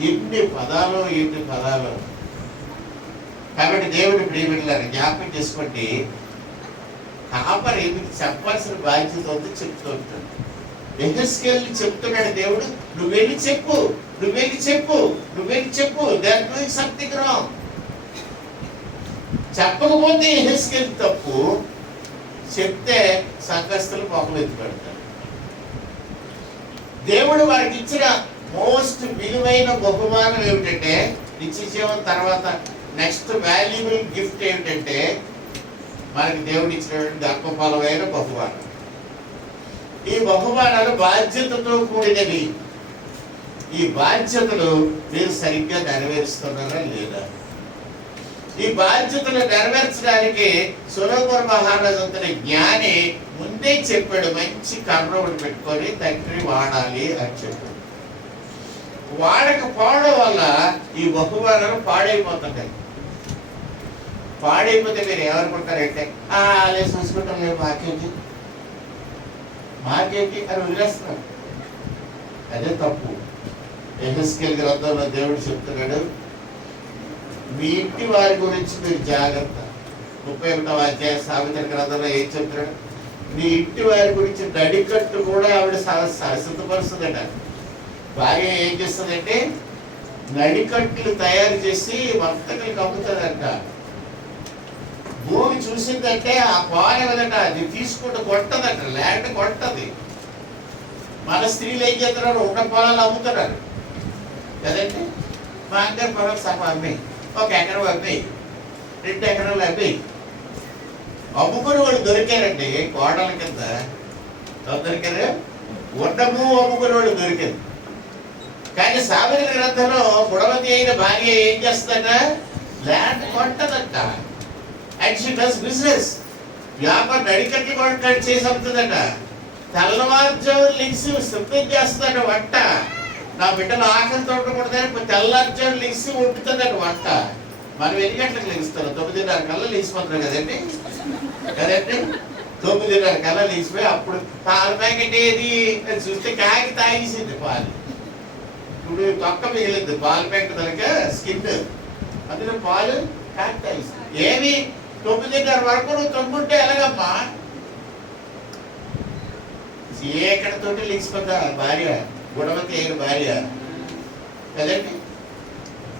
ఎన్ని పదాలు. కాబట్టి దేవుడు ప్రియమిళ్ళని జ్ఞాపకం చేసుకోండి, కాపరి మీకు చెప్పాల్సిన బాధ్యత ఉంది, చెప్తూ ఉంటాడు. యెహెజ్కేలుకి చెప్తున్నాడు దేవుడు, నువ్వు వెళ్ళి చెప్పు. They are doing something wrong. చెప్పకపోతే యెహెజ్కేలు తప్పు, చెప్తే సంఘస్థులు పాపం ఎత్తి పెడతారు. దేవుడు వారికి ఇచ్చిన మోస్ట్ విలువైన బహుమానం ఏమిటంటే, నిత్యజీవం తర్వాత నెక్స్ట్ వాల్యుబుల్ గిఫ్ట్ ఏమిటంటే, మనకి దేవుడు ఇచ్చినటువంటి గర్భఫలమైన బహుమానం. ఈ బహుమానాలు బాధ్యతతో కూడినవి. ఈ బాధ్యతలు మీరు సరిగ్గా నెరవేరుస్తున్నారా లేదా? ఈ బాధ్యతలు నెరవేర్చడానికి సొలొమోను మహారాజు అంతటి జ్ఞాని ముందే చెప్పాడు, మంచి కర్ర ఒకటి పెట్టుకొని తండ్రి వాడాలి అని చెప్పాడు. వాడకపోవడం వల్ల ఈ బహుమానాలు పాడైపోతున్నాయి. పాడైపోతే మీరు ఏమనుకుంటారంటే, అలా చూసుకుంటాం లేదు, మాకేంటి అని వదిలేస్తున్నారు. అదే తప్పు. యెహెజ్కేలు గ్రంథంలో దేవుడు చెప్తున్నాడు, మీ ఇంటి వారి గురించి మీరు జాగ్రత్త. 31వ అధ్యాయం సామెతల గ్రంథంలో ఏం చెప్తున్నాడు? మీ ఇంటి వారి గురించి నడికట్టు కూడా ఆవిడ సిద్ధపరుస్తుందట. భార్య ఏం చేస్తుందంటే నడికట్లు తయారు చేసి వర్తకులకు అమ్ముతుందంట. భూమి చూసిందంటే ఆ పాలెవదట, అది తీసుకుంటూ కొట్టదట, ల్యాండ్ కొట్టది. మన స్త్రీలు ఏం చేస్తున్నారు? ఉన్న పొలాలు అమ్ముతున్నారు కదండి. మా అందరి పొలం సగం అమ్మాయి, 1 ఎకరం అమ్మాయి, 2 ఎకరాలు అమ్మాయి. అమ్ముకుని వాళ్ళు దొరికారండి కోడల కింద. దొరికారు, ఉండము అమ్ముకుని వాళ్ళు దొరికారు. కానీ సామెతల గ్రంథంలో గుణవతి అయిన భార్య ఏం చేస్తుందట? ల్యాండ్ కొట్టదట. And she does business. వ్యాపారం నడికట్టి కొట్టాడు చేసి అమ్ముతుందట. తెల్లవారుజామున లెగిసి సిద్ధం చేస్తుందట వంట. నా బిడ్డలు ఆకలితో ఉండకూడదని తెల్లారుజామున లెగిసి వండుతుందట వంట. మనం ఎన్ని గంటలకు లెగిస్తాం? 9:30 కల్లా లేచిపోతున్నాం కదండి. 9:30 కల్లా లేచిపోయి అప్పుడు పాల ప్యాకెట్ ఏది అని చూస్తే కాకి తాగేసింది పాలు. ఇప్పుడు తొక్క మిగిలింది పాల ప్యాకెట్ కనుక స్కిన్, అందులో పాలు కాకి తాగేసింది. ఏమి 9:30 వరకు నువ్వు తొమ్ముంటే ఎలాగమ్మా? చీకటితోటి లేచిపోతా భార్య, గుణవతి అయిన భార్య కదండి.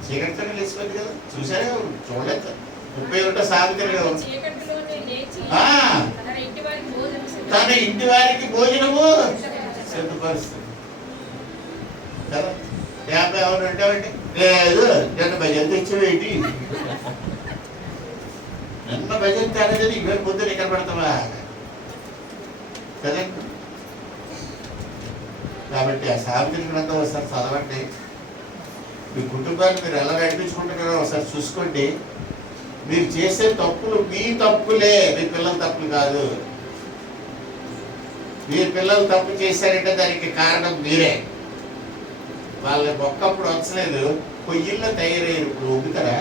చీకటితోటి లేచిపోద్ది కదా. చూసారా? చూడలేదు. 31వ సామెతలు తన ఇంటి వారికి భోజనము సిద్ధపరుస్తుంది కదా. 50 ఎవరు ఉంటామండి? లేదు, నిన్న భజన తెచ్చేవేంటి? నిన్న భజన తేలేదు, ఇవాళ పొద్దున ఇక్కడ పడతావా కదండి. కాబట్టి ఆ సామెతల గ్రంథం ఒకసారి చదవండి. మీ కుటుంబాన్ని మీరు ఎలా నడిపించుకుంటున్నారో ఒకసారి చూసుకోండి. మీరు చేసే తప్పులు మీ తప్పులే, మీ పిల్లల తప్పులు కాదు. మీరు పిల్లలు తప్పు చేశారంటే దానికి కారణం మీరే. వాళ్ళని ఒక్కప్పుడు వచ్చలేదు, పొయ్యిల్లో తయారయ్యారు. ఇప్పుడు ఒగ్గుతారా?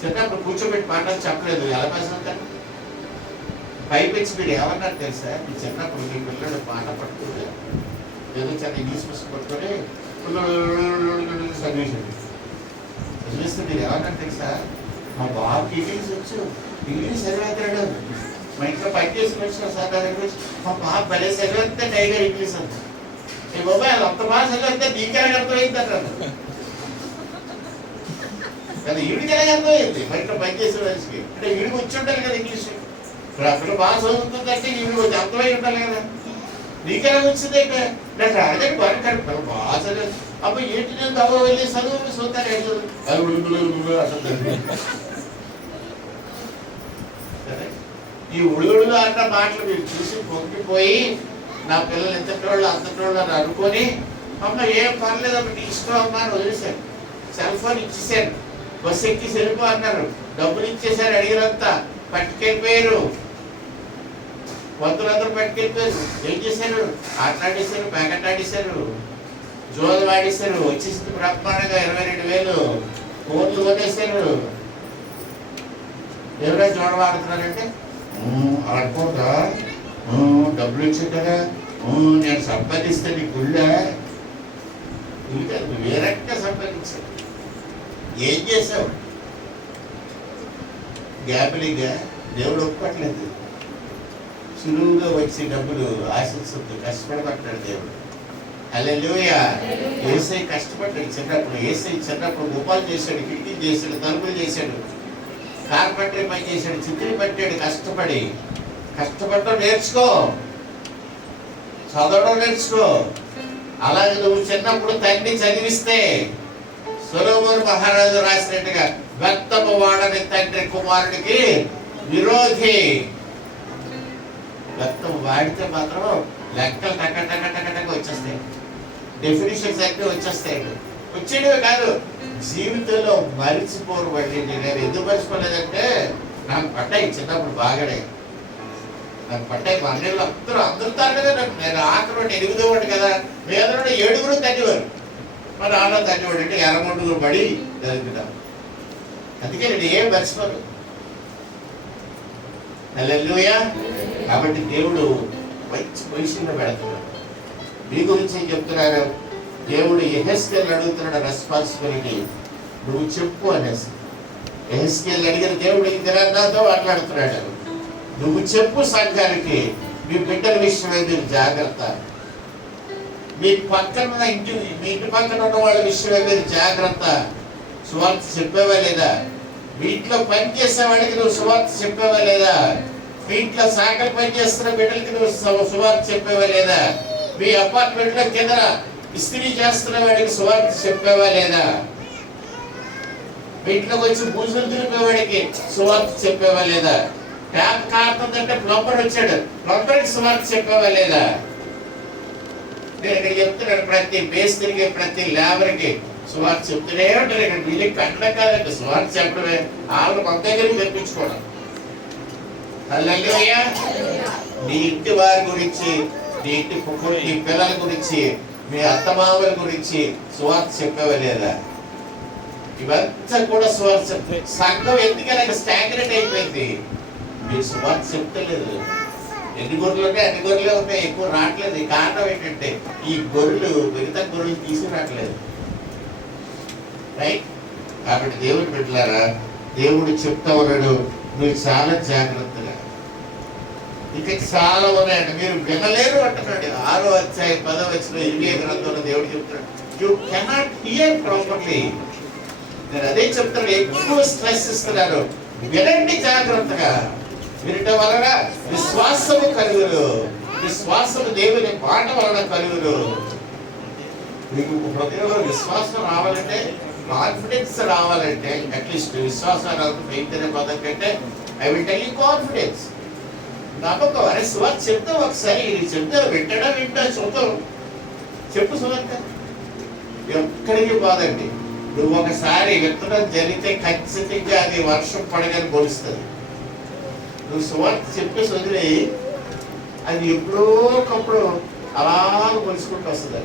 చిన్నప్పుడు కూర్చోబెట్టి మాటలు చెప్పలేదు, ఎలా పాసవుతారు? పైపెచ్చి మీరు ఏమన్నారు తెలుసా? మీ చిన్నప్పుడు మీ పిల్లలు పాట పట్టుకుంటే ఏదో చిన్న ఇంగ్లీష్ పుస్తకం పట్టుకొని చదివిస్తే మీరు ఏమన్నారు తెలుసా? మా బాబుకి ఇంగ్లీష్ వచ్చు, ఇంగ్లీష్ చదివేస్తాడు. మా ఇంట్లో పని చేసుకుని వచ్చిన సార్ దగ్గర మా బాబు భలే చదివేస్తే టైగర్ ఇంగ్లీష్ అంత. ఈ బాబాయ్ అది అంత బాగా చదివేస్తే దీనికి అర్థమైందంట కదా. ఈడికి ఎలా అర్థమైంది? మా ఇంట్లో పని చేసే మనిషికి అంటే ఈడికి వచ్చి ఉంటారు కదా ఇంగ్లీష్. ఇప్పుడు ఆ పిల్ల బాగా చదువుతుందంటే ఈవిడ కొంచెం అర్థమై ఉండాలి కదా. నీకెలా వచ్చింది అయితే నాకు అదే బాగుంటాడు పిల్ల బాగా చదివారు. అప్పుడు ఏంటి నేను తవ్వ వెళ్ళి చదువు చూస్తాను ఈ ఉడుగుడుగా అన్న మాటలు మీరు చూసి పొంగిపోయి నా పిల్లలు ఎంతటి వాళ్ళు అంతటి వాళ్ళు అని అనుకొని అమ్మ ఏం పర్లేదు అమ్మ నీ ఇష్టం అమ్మా అని వదిలేశారు. సెల్ ఫోన్ ఇచ్చేసారు, బస్సు ఎక్కి వెళ్ళిపో అన్నారు, డబ్బులు ఇచ్చేసారు, అడిగినంతా పట్టుకెళ్ళిపోయారు. వంతులందరూ పట్టుకెళ్ళిపోయారు. ఏం చేశారు? ఆటలాడేశారు, ప్యాకెట్ ఆడేశారు, జోలు ఆడేశారు. వచ్చేసింది బ్రహ్మాండంగా 22,000 ఫోన్లు కొనేశారు. ఎవరైనా జోడలు ఆడుతున్నారంటే ఆడుకోదా, డబ్బులు వచ్చాయి కదా, నేను సంపాదిస్తే నీ గుళ్ళ ఇంకా వేరక్క సంపాదించావు. ఏం చేసావు? గ్యాపిలిగా దేవుడు ఒప్పుకోవట్లేదు. సులువుగా వచ్చే డబ్బులు ఆశిస్తుంది, కష్టపడబట్టాడు దేవుడు. హల్లెలూయా. యేసయ్య కష్టపడ్డాడు చిన్నప్పుడు. యేసయ్య చిన్నప్పుడు ఉపాలు చేశాడు, కిటికీలు చేశాడు, తలుపులు చేశాడు, కార్పెంటరీ పని చేశాడు, చిత్రీ పట్టాడు. కష్టపడటం నేర్చుకో, చదవడం నేర్చుకో. అలాగే నువ్వు చిన్నప్పుడు తండ్రి చదివిస్తే సొలొమోను మహారాజు రాసినట్టుగా వ్యక్తము వాడని తండ్రి కుమారుడికి విరోధి. వ్యక్తం వాడితే మాత్రం లెక్కలు టక వచ్చేస్తాయి, డెఫినిషన్స్ అన్నీ వచ్చేస్తాయి. వచ్చేటివి కాదు, జీవితంలో మరిచిపోరు. మళ్ళీ నేను ఎందుకు మర్చిపోలేదంటే నాకు పడ్డాయి చిన్నప్పుడు బాగానే. నాకు పడ్డాయి మా అన్నయ్యలు అందరూ తాగలేదు. నేను ఆఖరి 8వ వాడు కదా, మీద 7 తగ్గేవారు. మరి ఆలో తగ్గేవాడు అంటే ఎర్రగొండలు పడి జరుగుతాం. అందుకే నేను ఏం మర్చిపోను. హల్లెలూయా. కాబట్టి దేవుడు మంచి పొజిషన్లో పెడుతున్నాడు. మీ గురించి ఏం చెప్తున్నారు? దేవుడు యెహెజ్కేలుని అడుగుతున్నాడు రెస్పాన్సిబిలిటీ, నువ్వు చెప్పు అనేసి. యెహెజ్కేలుని అడిగిన దేవుడు ఇంద్రనాథతో మాట్లాడుతున్నాడు, నువ్వు చెప్పు సంఘానికి, మీ బిడ్డల విషయమే మీరు జాగ్రత్త, మీ ఇంటి పక్కన ఉన్న వాళ్ళ విషయమే మీరు జాగ్రత్త. సువార్త చెప్పేవా లేదా? మీ ఇంట్లో పని చేసేవాడికి నువ్వు సువార్త చెప్పేవా లేదా? మీ ఇంట్లో సాకలు పని చేస్తున్న బిడ్డలకి నువ్వు సువార్త చెప్పేవా లేదా? మీ అపార్ట్మెంట్లో కింద ఇస్త్రీ చేస్తున్న వాడికి సువార్త చెప్పేవా లేదా? మీ ఇంట్లోకి వచ్చి బూజులు దులిపేవాడికి సువార్త చెప్పేవా లేదా? ట్యాప్ కారుతుందంటే ప్లంబర్ వచ్చాడు, ప్లంబర్కి సువార్త చెప్పేవా లేదా? నేను ఇక్కడ చెప్తున్నాను, ప్రతి మేస్త్రికి ప్రతి లేబర్కి సువార్త చెప్తూనే ఉంటారు. ఇక్కడ వీళ్ళకి కట్టడం కాదండి, సువార్త చెప్పడమే. వాళ్ళు మన దగ్గరికి తెప్పించుకోవడం. హల్లెలూయా. నీ ఇంటి వారి గురించి, నీ ఇంటి నీ పిల్లల గురించి, మీ అత్తమామల గురించి సువార్త చెప్పేవా లేదా? ఇవంతా కూడా సువార్త. సంఘం ఎందుకని స్టాగ్నెట్ అయిపోయింది? మీరు సువార్త చెప్తలేదు. ఎన్ని గొర్రెలు ఉంటాయి అన్ని గొర్రెలే ఉంటాయి, ఎక్కువ రావట్లేదు. ఈ కారణం ఏంటంటే ఈ గొర్రెలు మిగతా గొర్రెలు తీసుకురావట్లేదు. రైట్. కాబట్టి దేవుడు బిడ్డలారా, దేవుడు చెప్తా ఉన్నాడు, మీరు చాలా జాగ్రత్తగా. ఇంకా చాలా ఉన్నాయండి, మీరు వినలేరు అంటున్నాడు. 6వ అధ్యాయం 10వ వచనం ఇర్మియా గ్రంథంలో దేవుడు చెప్తున్నాడు, యూ కెనాట్ హియర్ ప్రాపర్లీ. నేను అదే చెప్తాను, ఎక్కువ స్ట్రెస్ ఇస్తున్నారు. వినండి జాగ్రత్తగా. వినటం వలన విశ్వాసము కలుగును. విశ్వాసము దేవుని మాట వలన కలుగును. మీకు హృదయంలో విశ్వాసం రావాలంటే, కాన్ఫిడెన్స్ రావాలంటే, అట్లీస్ట్ విశ్వాసం ఫెయిత్ అనే పదం కంటే I will tell you confidence, నమ్మకం. అరే సువార్త చెప్తావు, ఒకసారి చెప్తావు, వింటా చూద్దాం, చెప్పు సువార్త. ఎక్కడికి పోదండి. నువ్వు ఒకసారి విత్తనం జరిగితే ఖచ్చితంగా అది వర్షం పడగానే గొలుస్తుంది. నువ్వు సువార్త చెప్పేసి వదిలి అది ఎప్పుడో ఒకప్పుడు అలా కొలుసుకుంటూ వస్తుంది.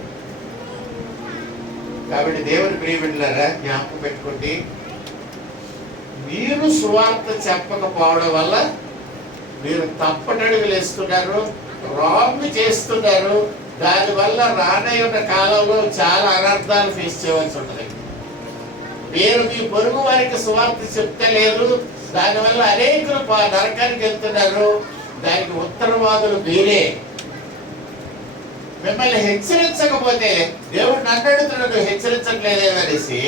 కాబట్టి దేవుని ప్రియ బిడ్డలారా, జ్ఞాపకం పెట్టుకోండి, మీరు సువార్త చెప్పకపోవడం వల్ల మీరు తప్పటడుగులు వేస్తున్నారు, రాంగ్ చేస్తున్నారు. దానివల్ల రానయ్యున్న కాలంలో చాలా అనర్థాలు ఫేస్ చేయవలసి ఉంటుంది. మీరు మీ పొరుగు వారికి సువార్త చెప్తలేదు, దానివల్ల అనేకులు నరకానికి వెళ్తున్నారు. దానికి ఉత్తరవాదులు మీరే. మిమ్మల్ని హెచ్చరించకపోతే దేవుడు నన్ను అడుగుతున్నాడు, హెచ్చరించట్లేదేమనేసి,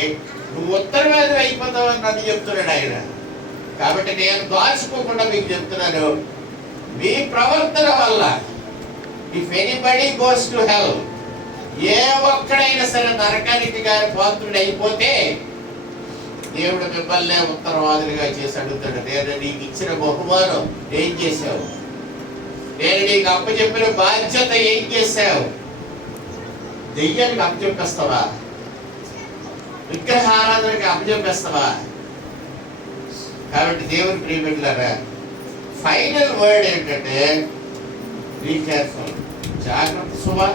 నువ్వు ఉత్తరవాది అయిపోతావు అని నన్ను చెప్తున్నాడు ఆయన. కాబట్టి నేను దాచుకోకుండా మీకు చెప్తున్నాను, మీ ప్రవర్తన వల్ల if anybody goes to hell, ఏ ఒక్కడైనా సరే నరకానికి గారి పాత్రుడు అయిపోతే దేవుడు మిమ్మల్ని ఉత్తరవాదులుగా చేసి అడుగుతాడు, నేను నీకు ఇచ్చిన బహుమానం ఏం చేశావు? నేను నీకు అప్పచెప్పిన బాధ్యత ఏం చేశావు? దెయ్యానికి అప్పచెప్పేస్తావా? విగ్రహారాధనకి అప్పచెప్పేస్తావా? కాబట్టి దేవుని ప్రియమిట్లారా, ఫైనల్ వర్డ్ ఏంటంటే బీ కేర్ఫుల్. జాగ్రత్త సుమా.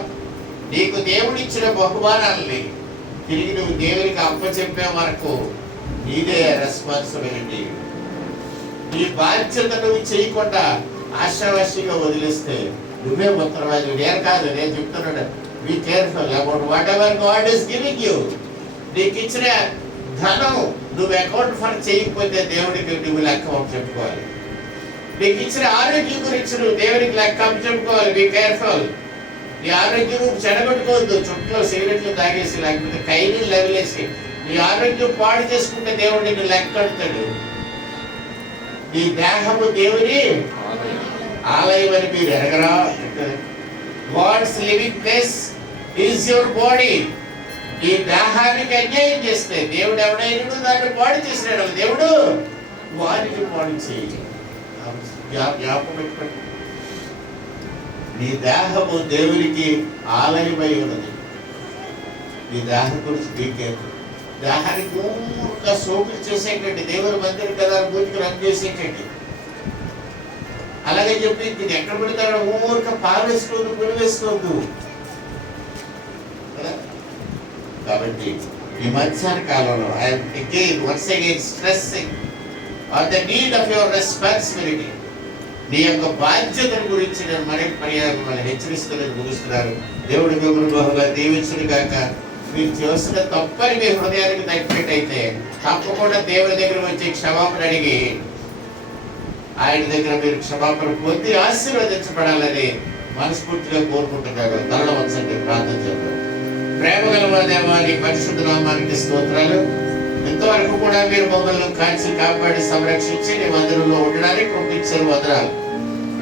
నీకు దేవుడిచ్చిన బహుమానాలని తిరిగి నువ్వు దేవునికి అప్పచెప్పే వరకు నీదే రెస్పాన్సిబిలిటీ. నీ బాధ్యత నువ్వు చేయకుండా ఆశావాసిగా వదిలేస్తే నువ్వే ఉత్తరవాది. నేను కాదు, నేను చెప్తున్నాడు, be careful about whatever God is giving you. నీకు ఇచ్చిన ధనం నువ్వు అకౌంట్ ఫర్ చేయకపోతే దేవుడికి నువ్వు లెక్క చెప్పుకోవాలి. నీకు ఇచ్చిన ఆరోగ్యం గురించి నువ్వు దేవుడికి లెక్క చెప్పుకోవాలి. Be careful. నీ ఆరోగ్యం నువ్వు చెడగొట్టుకోవద్దు. చుట్టూ సిగరెట్లు తాగేసి లేకపోతే కైలు లెవలేసి నీ ఆరోగ్యం పాడు చేసుకుంటే దేవుడు నిన్ను లెక్క అడుగుతాడు. నీ దేహము దేవుని ఆలయం అని మీరు ఎరగరా? God's living place is your body. ఈ దేహానికి అన్యాయం చేస్తే దేవుడు ఎవడైనా దాన్ని పాడు చేసినాడు. దేవుడు వారికి పాడు చేయి. జ్ఞాపకం పెట్టుకోండి. నీ దేహము దేవునికి ఆలయమై ఉన్నది. నీ దేహం గురించి బీకేరు. దేహానికి ఊరుగా సోకులు చేసేటండి, దేవుని మందిరం కదా పూజకి రన్ చేసేటండి. అలాగే చెప్పి ఇది ఎక్కడ పెడతాడో ఊరిక పాలు వేసుకోవద్దు, పులి వేసుకోవద్దు. కాబట్టి ఈ మధ్యాహ్న కాలంలో I'm again once again stressing on the need of your responsibility. నీ యొక్క బాధ్యతల గురించి నేను మరొక పర్యాయం మిమ్మల్ని హెచ్చరిస్తున్నది ముగిస్తున్నారు. దేవుడు మిమ్మల్ని బహుగా దీవించును గాక. మీరు చేసిన తప్పని మీ హృదయానికి తగ్గినట్టయితే తప్పకుండా దేవుని దగ్గర వచ్చి క్షమాపణ అడిగి ఆయన దగ్గర మీరు క్షమాపణ పొంది ఆశీర్వదించబడాలని మనస్ఫూర్తిగా కోరుకుంటున్నారు. తరల వంచండి, ప్రార్థన చేద్దాం. ప్రేమ గల దేవానికి పరిశుద్ధ నామానికి స్తోత్రాలు. ఇంతవరకు కూడా మీరు మమ్మల్ని కాల్చి కాపాడి సంరక్షించి నీ మందిరంలో ఉండడానికి పంపించారు. వదనాలు.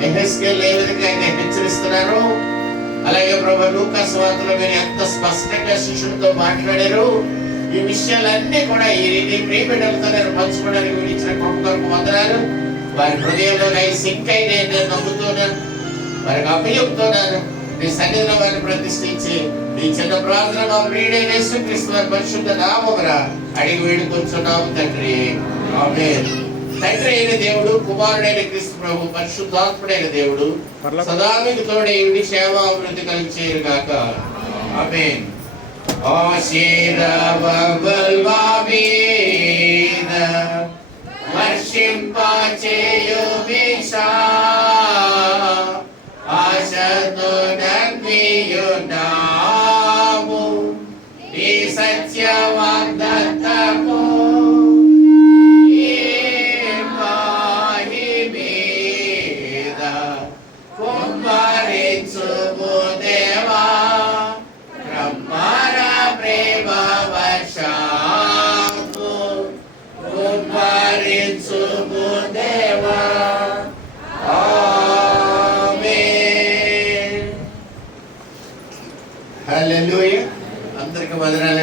ఎహెస్కేల్ ఏ విధంగా ఆయన హెచ్చరిస్తున్నారు, అలాగే ప్రభు లూకా సువార్తలో మీరు ఎంత స్పష్టంగా శిష్యులతో మాట్లాడారు. ఈ విషయాలన్నీ కూడా ఈ ప్రియబిడ్డలతో నేను పంచుకోవడానికి మీరు ఇచ్చిన కృప కొరకు వందనాలు. వారి హృదయంలో సింక్ అయి నేను నమ్ముతున్నాను, వారికి అప్పచెప్తున్నాను. మీ సన్నిధిలో వారిని ప్రతిష్ఠించి మీ చిన్న ప్రార్థన మా ప్రియుడైన యేసుక్రీస్తు వారి పరిశుద్ధ నామమున అడిగి వేడుకొంచున్నాము తండ్రి. ఆమేన్. తండ్రి అయిన దేవుడు, కుమారుడైన క్రీస్తు ప్రభు, పరిశుద్ధాత్ముడైన దేవుడు సదా మీకు తోడే ఉండి సేవ అభివృద్ధి కలిగి చేయరు గాక. ఆమేన్. సత్యవాగ్దత్తము కుమ్మరించుము దేవా, బ్రహ్మర ప్రేమ వర్షము కుమ్మరించుము దేవా. ఆమేన్. హల్లెలూయా. అందరికి వందనాలు.